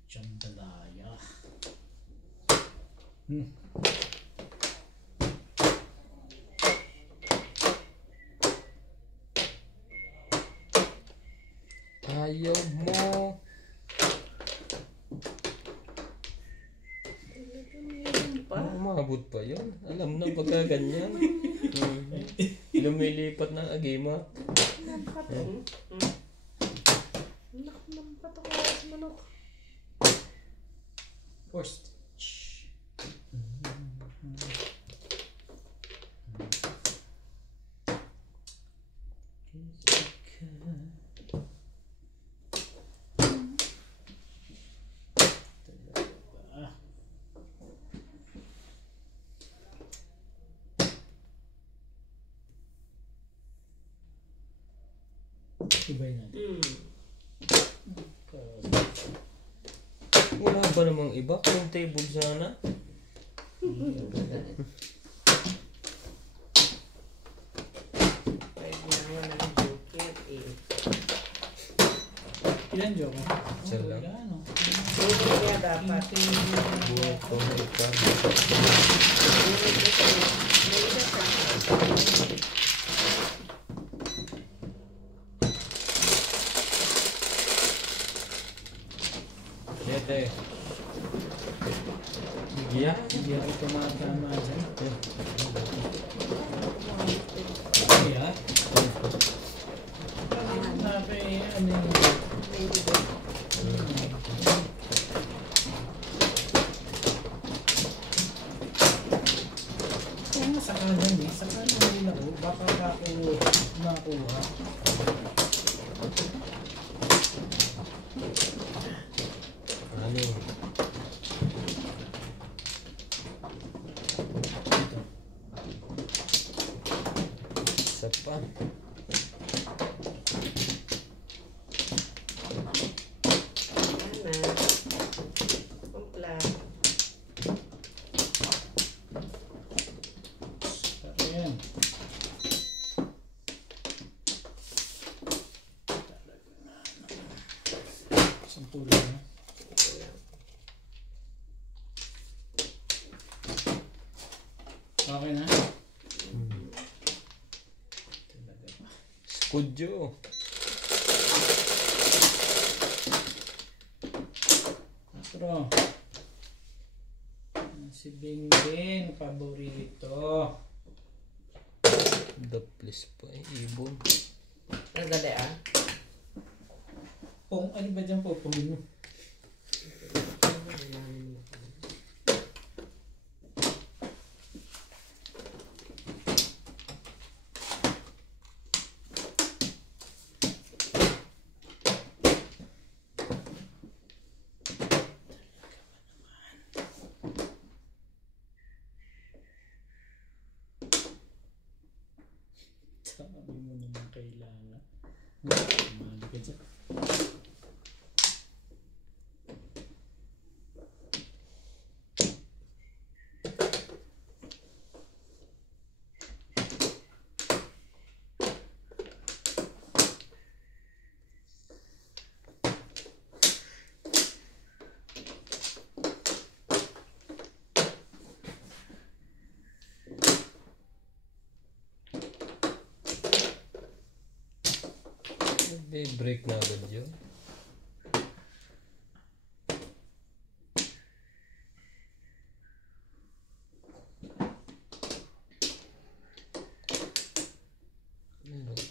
Jambalaya. Ayaw mo. Umabot pa yun. Alam na pagka ganyan. Lumilipat na agima. First. Ibay natin. Wala ba namang iba? Yung table sana? Pwede naman ang joker eh. Ilan joke? Isa lang. Ano? Pwede kaya dapat. Buto na ika. May isa sa Dete. Giya? Hindi ako tumatama dyan. Kaya? Ano yung... Kung masakalan eh, sakalan din ako, baka ako nakuha. Ano? Isa pa. Kumpla. Ayan. Sampulo na. Okay na? Skudyo. Astro. Si Bingbing, paborito. The place pa eh. Ibon. Ang dali ah. Pong, ano ba dyan po? Pong mo. Sabi mo naman kailangan. Mali ka dyan. May break na agad yun.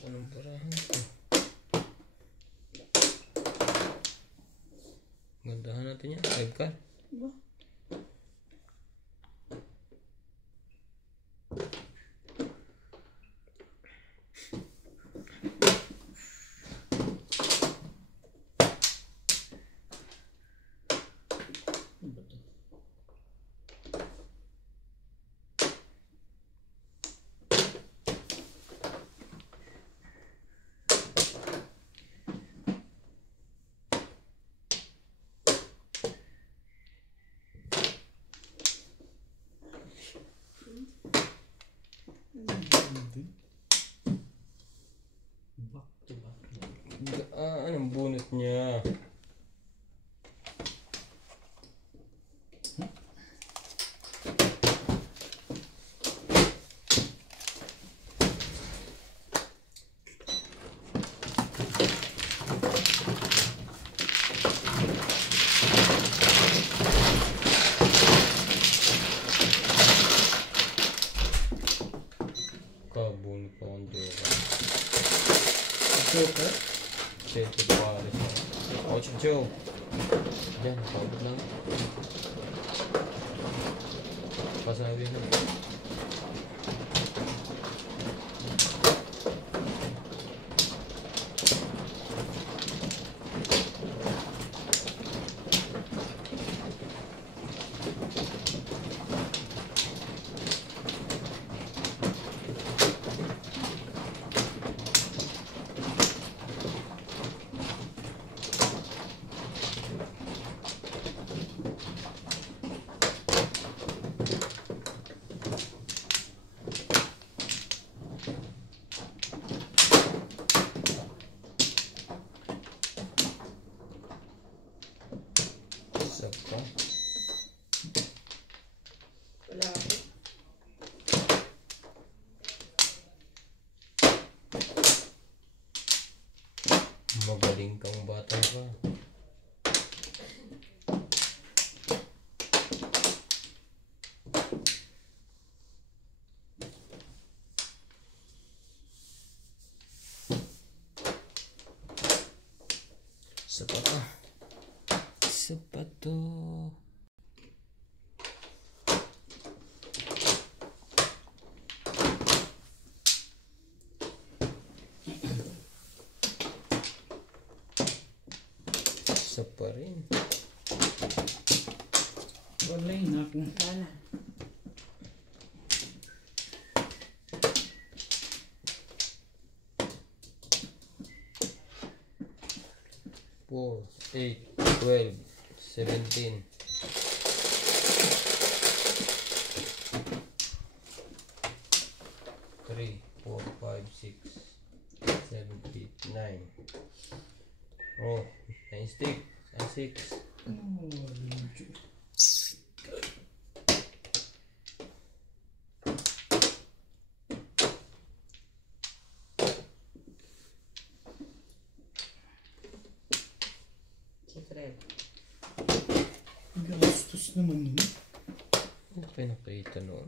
Anong parahan ko? Gandahan natin yan. 5 ka. Joker. Sento Paris. Ocho Joe. Diyan, paubot lang. Pasabi na. Isa pa. Wala ako. Magaling kang bata ka. Sapato. Sapato. Isa pa rin. Wala yun ako. Wala na. Four, 8, 12, 17. Three, 4, 5, 6, 7, 8, 9. Oh, 9 stick. 6. Oh, Si Fred. gastos naman yun. Ano pinakita noon?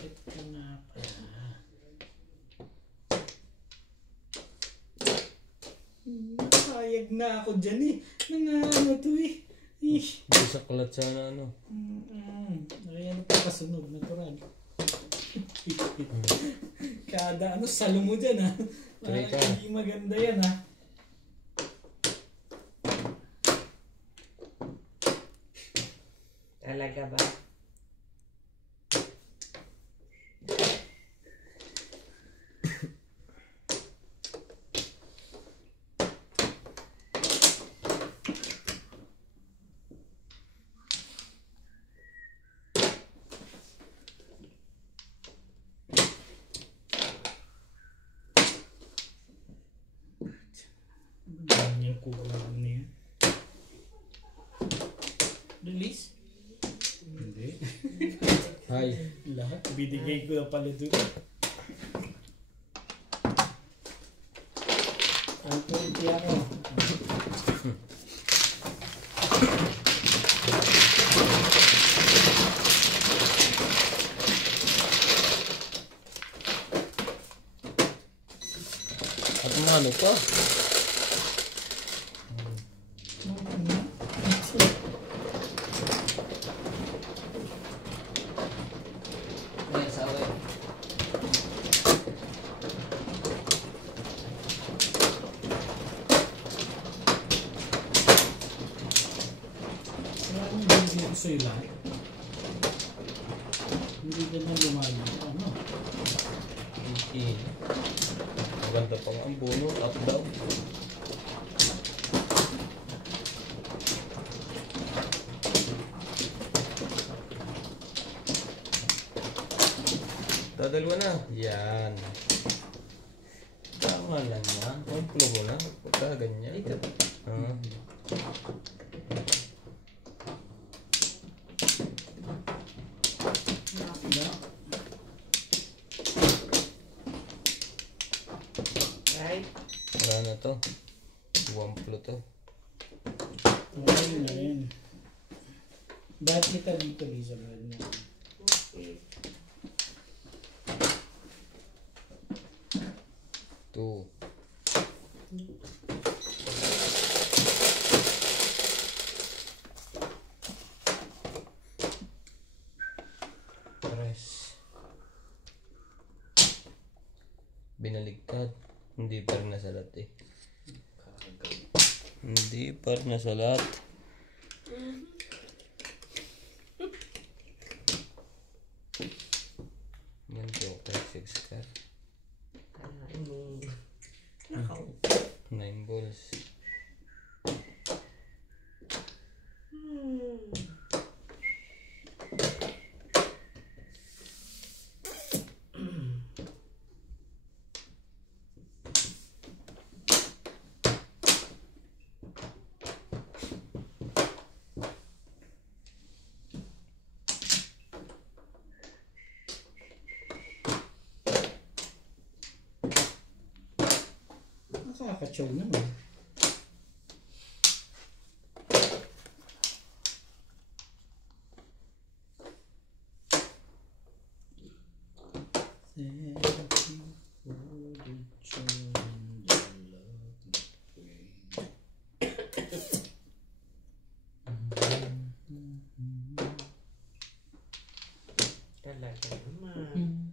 Ito nga pala. Sayag na ako dyan eh. Nangano to eh. Hindi sa kalat sana ano. Ay, ano pa kasunod? Natural. Kada ano, salo mo dyan ha. Try ka. Hindi maganda yan ha. Talaga ba? Ano yung kulang niya? Release? Hindi. Hi. Lahat. Binigay ko na pala doon. Ang kunti ako. At ano pa? Ayan, sa away. Maraming binigay ko sa'yo lahat. Hindi ka na lumayo. Ano? 18. Maganda pa nga ang bono. Up down. Dalawa na. Yan. Tama lang na. Komplo mo na. Pagka ganyan. Right? Wala na to. Wamplo to. Ayun na yun. Ba't kita dito, Lisa? Okay. 2. Tres. Binaligtad. Hindi pa rin nasalat eh. Hindi pa rin nasalat. Ganito yung 36 card. 9 balls. Nakakachaw naman. Talaga naman.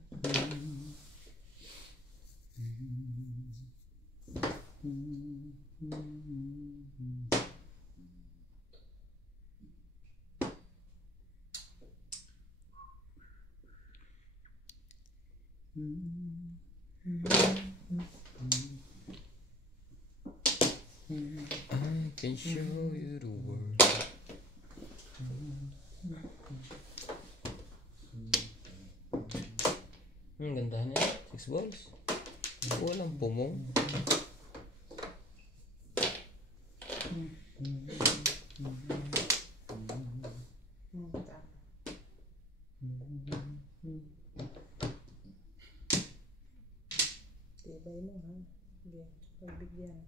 I can show you the world. Ganda na yun. 6 balls. Walang pumong. Tibay mo ha. Sige, pagbigyan.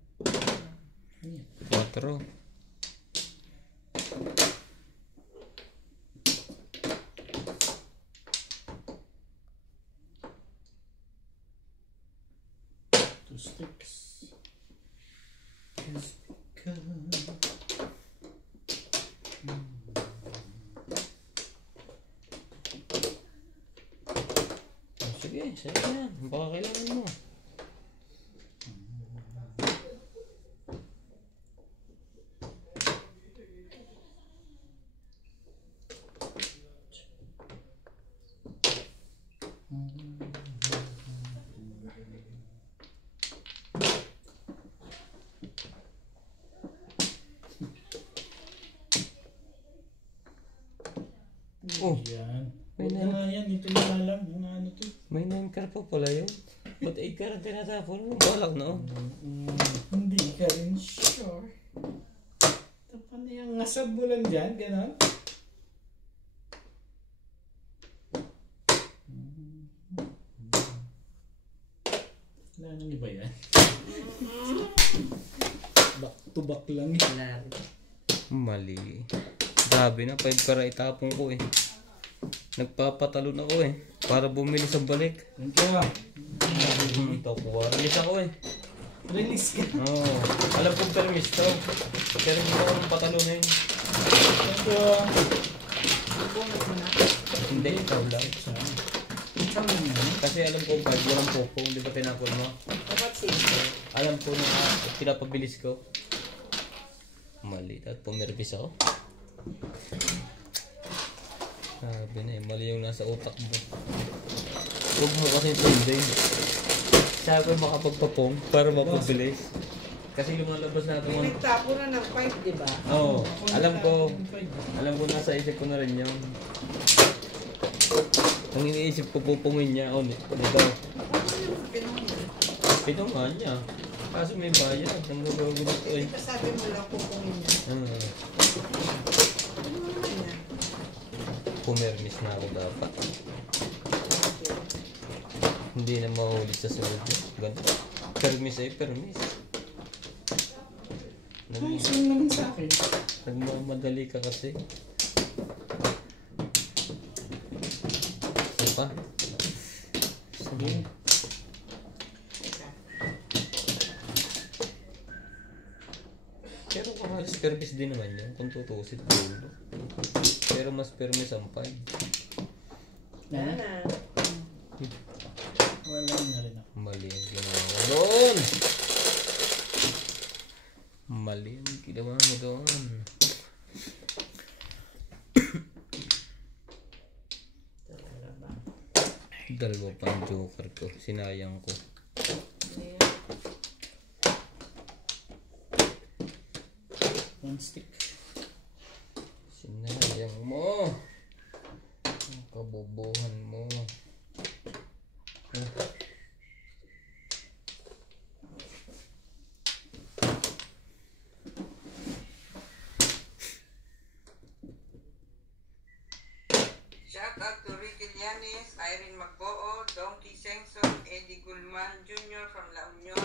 4. Two sticks. Sige, sige yan. Baka kailangan mo. Oh, Yan. may Huwag na nga yan. Dito na lang. Yung ano to. may 9 car pa pala yun. Ba't 8 car ang tinatapon mo? Balak na oh. Hindi ka rin sure. Tapan na yung ngasab mo lang dyan. Ganon. Lalo niyo ba yan? Back to back lang eh. Lari. Mali. Grabe na, 5 car itapon ko eh. Nagpapatalon ako eh. Para bumili sa balik. Thank you. Ito, kuha. Release ako eh. Release ka. Oo. Alam kong permis to. Pero hindi ko akong patalunin. Thank you. Hindi, ikaw lang. Kasi alam ko 5, walang popong. Di ba tinapon mo? Dapat 6. Alam ko na pinapabilis ko. Mali. At pumirvis ako. Sabi na eh, mali yung nasa utak mo. Huwag mo kasi trending. Sabi ko makapagpapong para mapabilis. Kasi lumalabas na ito mga... Nagtapo na ng 5, di ba? Oo, alam ko nasa isip ko na rin yung Ang iniisip ko pupungin niya o nito. Pinong nga niya. Kaso may bayad. Ang gagawin ito eh. Ito sabi mo lang pupungin niya. Ano naman yan? Pumermis na ako dapat. Hindi na mahuli sa sunod. Ganito. Permis ay permis. Ay, saan naman sa akin? Nagmamadali ka kasi. Isa pa. Sabihin. Pero kung halos permis din naman yun. Kung tutusin dulo. Pero mas permis ang 5. Yan na. Wala na rin ako. Mali ang ginawa mo doon. Mali ang ginawa mo doon. Dalawa pa ang joker ko. Sinayang ko. One stick. Sinayang mo. Ang kabobohan mo. Shout out to Ricky Llanes, Irene Magboo, Donkey Sengson, Eddie Gulman Jr. from La Union,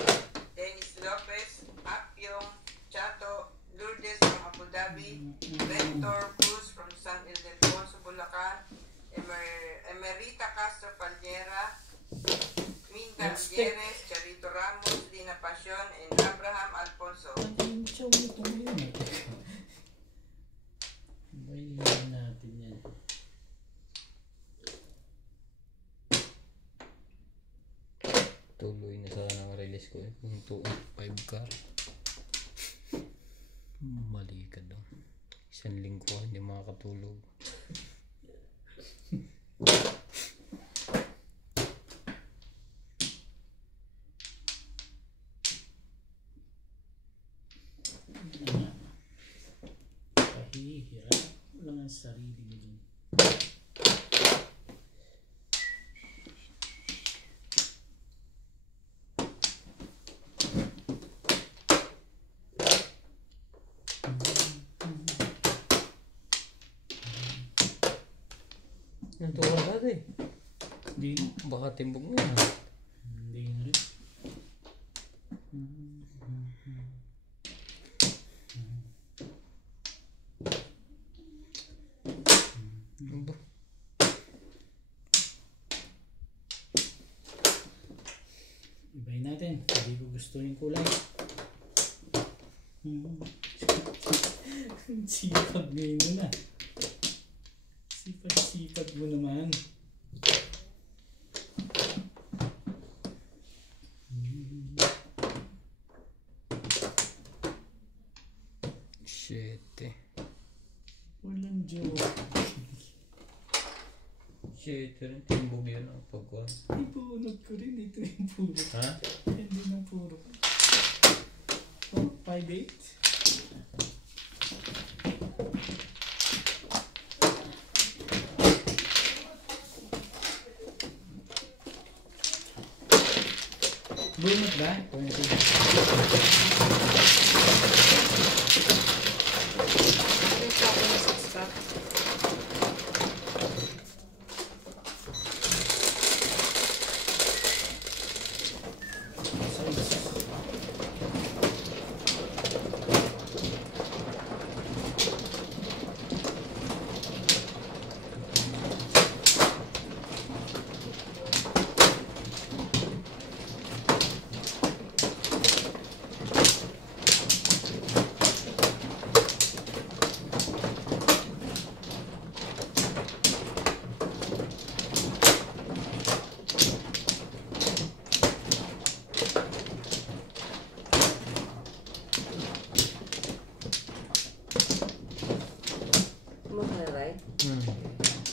Dennis Lopez, Apyong, Chato, Lourdes from Abu Dhabi, Vector Cruz from San Ildefonso, Bulacan, Emerita Castro Caldera, Minda Gutierrez, Charito Ramos, Dina Pasion, and Abraham Alfonso. Ang show nito ngayon. Bayin natin yan. Tuloy na sana ang release ko eh. Kung 2.5 car. Mali ka daw. Isang linggo hindi makakatulog. Kahihirap. Wala nga sarili mo dun. Natuwa ka eh. Hindi. Baka timbog mo yan. Hindi na rin. Ano ba? Ibahin natin. Hindi ko gusto yung kulay. Sipag ngayon mo na. Sipag mo naman. Shit eh. Walang joke. Shit rin. Timbog yun ang pagkuhan. Ipunod ko rin. Ito yung puro. Ha? Hindi na puro. Oh, 5-8. Bunot ba? Ito sa akin na 6 pack.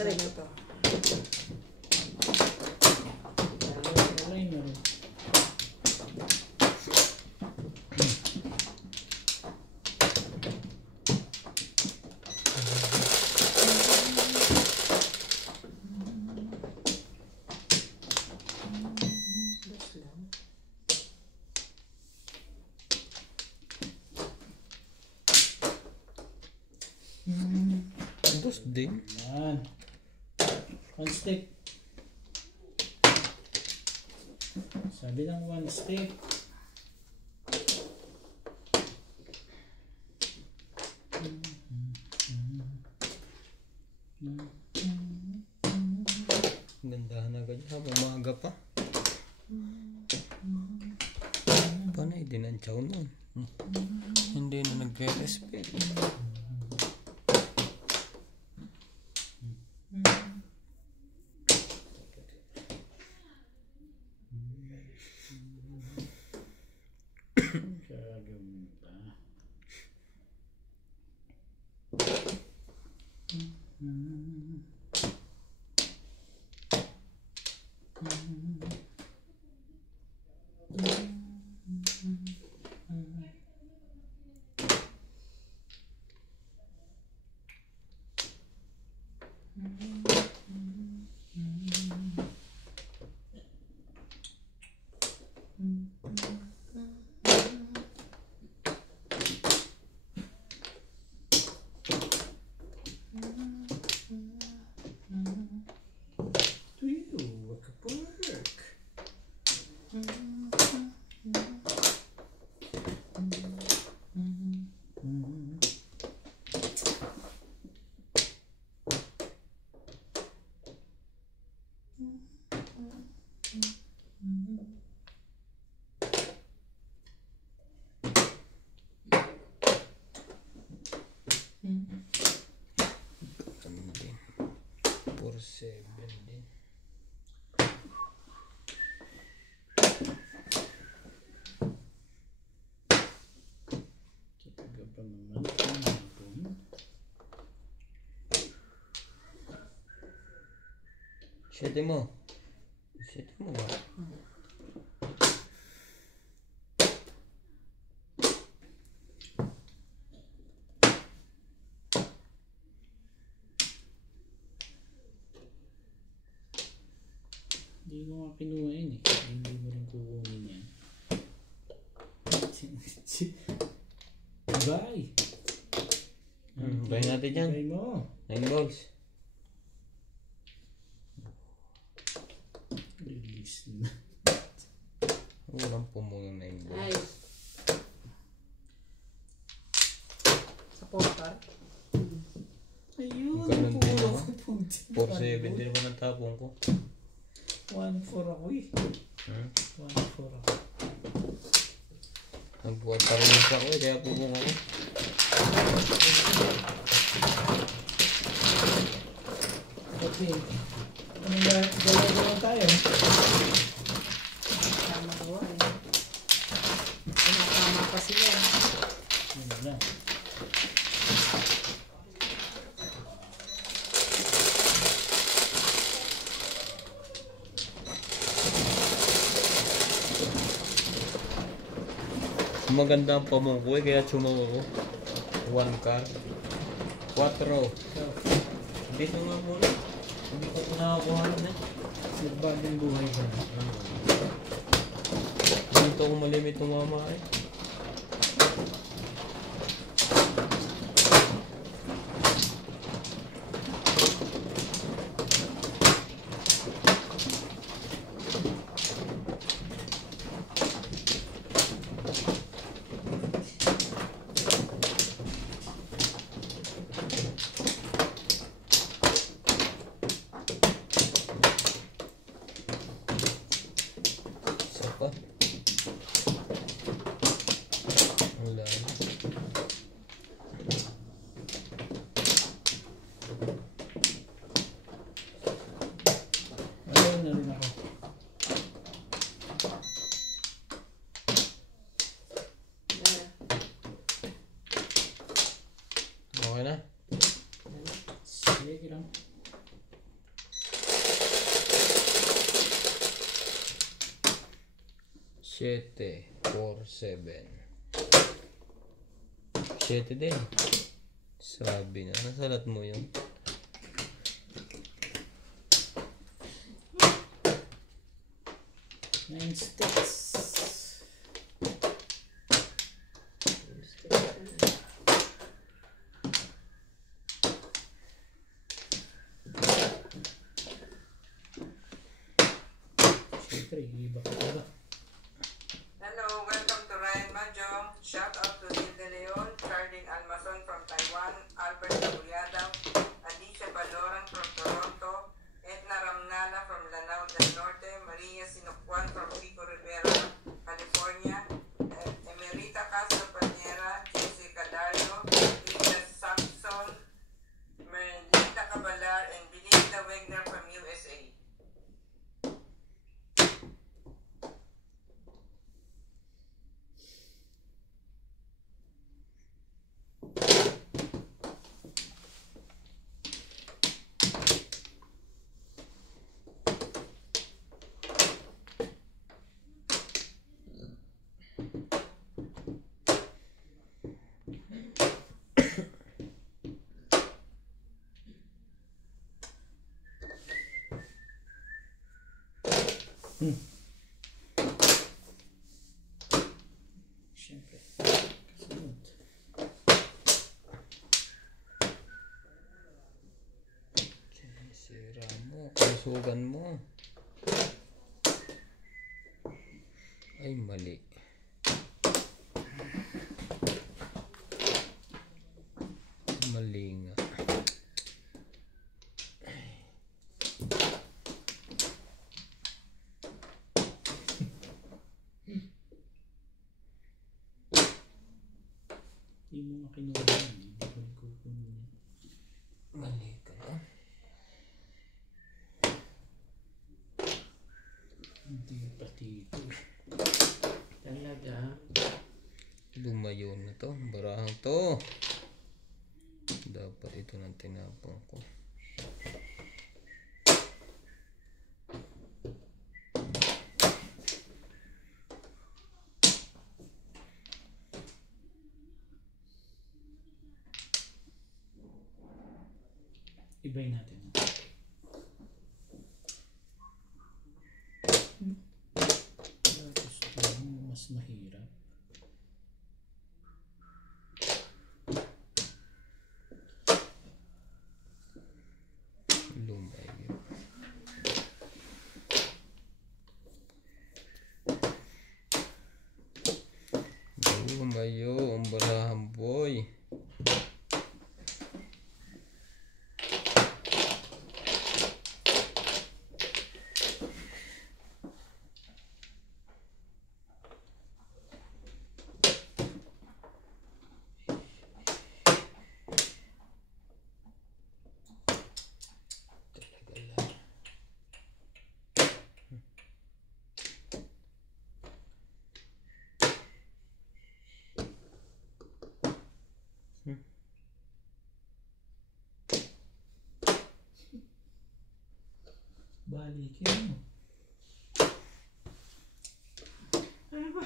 Try mo to. Kulay na rin. sus din. Yan. One stick. Sabi ng one stick. Gandahan agad ha, umaga pa. Panay din ang tiyaw nun. Hindi na nagre-respect. Gagawin pa. Din. 4-7 din. Kitaga pa naman. Hapon. Sete mo. Sete mo ba? Hindi ko nga kinuha yun eh. Hindi mo rin kukunin yan. Bye! Buy natin yan. Bye mo! 9 balls. Release na. Walang pumulong 9 balls. Ay. Sa portal. Ayun! Ganun din Puro ako. ko punti. 4-7 din naman ang tapong ko. 1-4 ako eh. 1-4 ako. Nagbuhat pa rin ako eh, kaya pumulong ako. Okay. Anong galaw tayo? Tama ko eh. Tama pa sila. Ano na? Maganda ang pamungko eh, kaya sumawa ko. 1 card. 4. Dito nga muna. Hindi ko ito nakakuha na. Nagbagong buhay ka na. Dito ko malimit ng mama eh. Isa pa. Wala na. Ayun na rin ako. Okay na? Sige lang. Siyete, 4-7. 7 din. Sabi na. Nasalat mo yun. Nine sticks. Siyempre, iba ka ba? Hello, welcome to Ryan Mahjong. Shout out to Gil De Leon, Charling Almason from Taiwan, Albert Cabuyadaw, Alicia Baloran from Toronto, Edna Ramnala from Lanao del Norte, Maria Sinucuan from Pico Rivera, California, Emerita Castro Pañera, Jessica Dario, Linda Sampson, Merlinda Cabalar, and Belinda Wegner from USA. Siyempre. Kasunod. Sinisira mo. Kusugan mo. Ay, mali. Mali nga. Hindi mo makinuha yan. Hindi ko nagkukunin yan. Mali ka ba? Hindi pati ito. Talaga. Lumayo na to. Barahang to. Dapat ito nang tinapong ko. Ibayin natin. Gusto mo mas mahirap. Lumayo. Lumayo ang barahang boy. Balikin mo. Ano ba?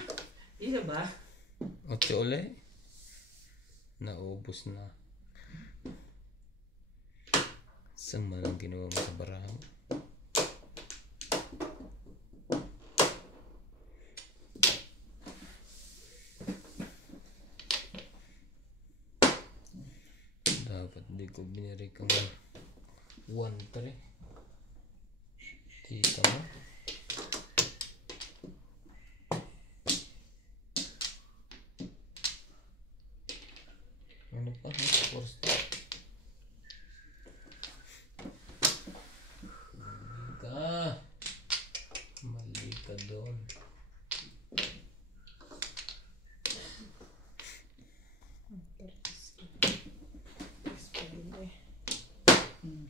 Isa ba? Ote uli. Naubos na. Saan man ang ginawa mo sa barahang? Dapat di ko biniri ka mo. 1-3. Kita mo? Ano pa? Force. Mali ka doon.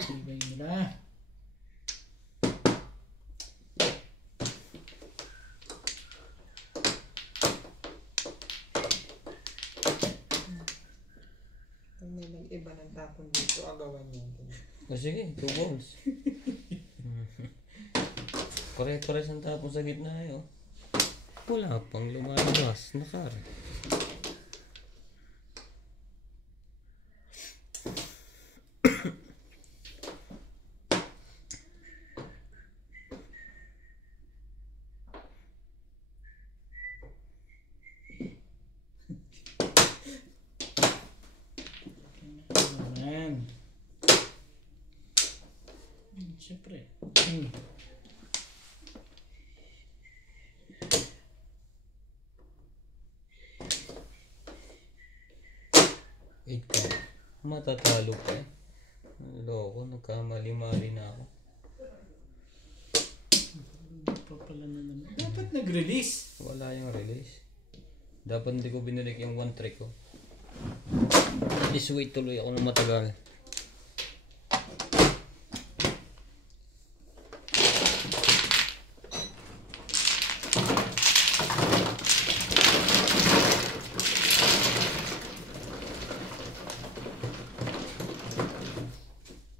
Ibayin nila. Pag may nag-iba ng tapon dito, agawan niya. Sige, 2 balls. Pare-pares ang tapon sa gitna eh, oh. Wala pang lumalabas. Nakari. Ayan. Siyempre. 8 pa. Matatalo pa eh. Loko, nagkamali-mali na ako. Hindi pa pala na naman. Dapat nag-release. Wala yung release. Dapat hindi ko binalik yung 1 trick ko. This wait tuloy ako ng matagal.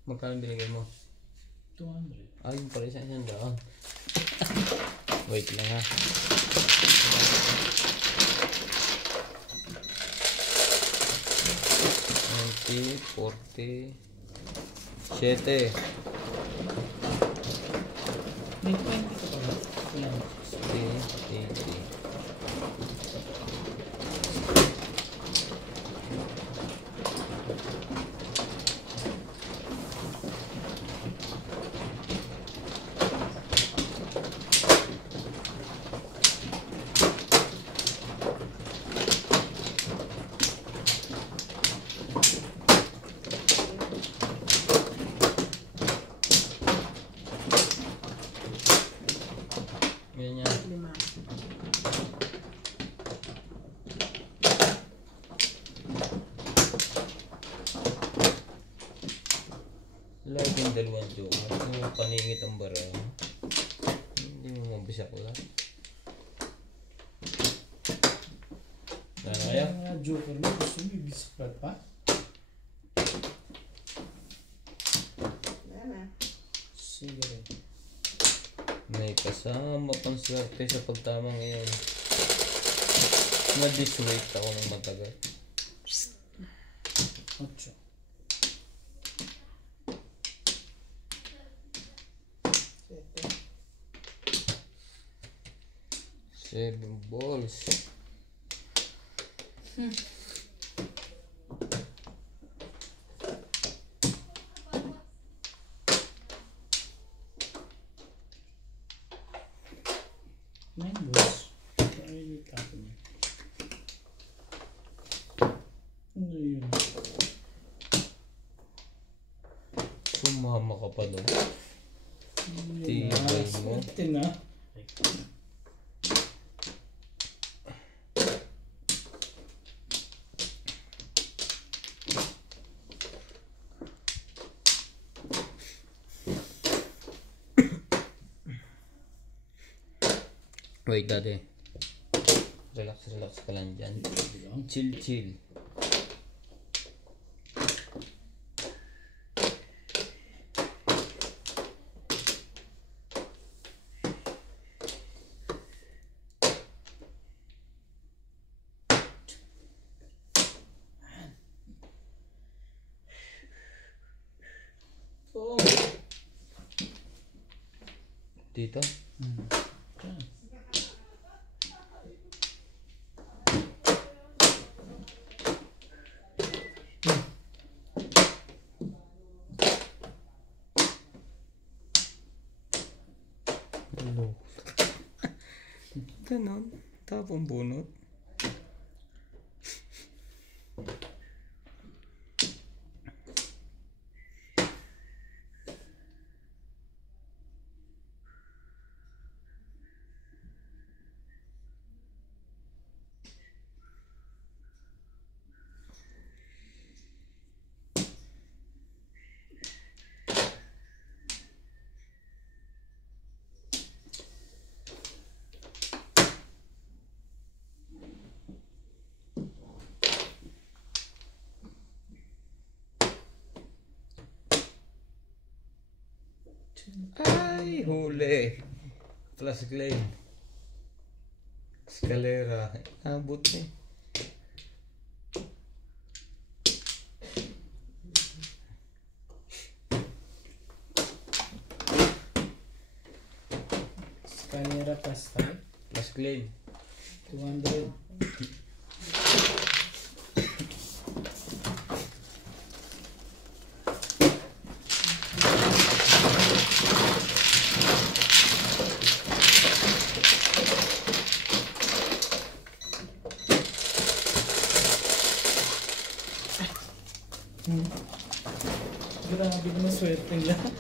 Magkano binigay mo? 200. Ay, yung pala isang daan. Wait lang ha. $40, 7. May 20 ka pala. Wala. 80. Ganyan. 5. Lagi yung dalawang joker. Yung paningit ang barang. Hindi mo mabisa ko lang. Kaya? Mga joker mo, gusto mo ibisipat pa? Sige. May kasama pang swerte sa pagtamang iyon. Na-diswait ako ng matagal. 8. 7 balls. Nine balls. Ay, tapon niya. Ano yun? Sumama ka pa doon. Ano yun? Tibay mo. Swerte na. Wait, dati. Relax ka lang dyan. Chill. Oh. Dito? Diyan. Hello. Ganon. Tapong bunot. Ay, huli. Plus claim. Escalera. Abot eh. Scanera plus 5. Plus claim. 200. Swerte lang.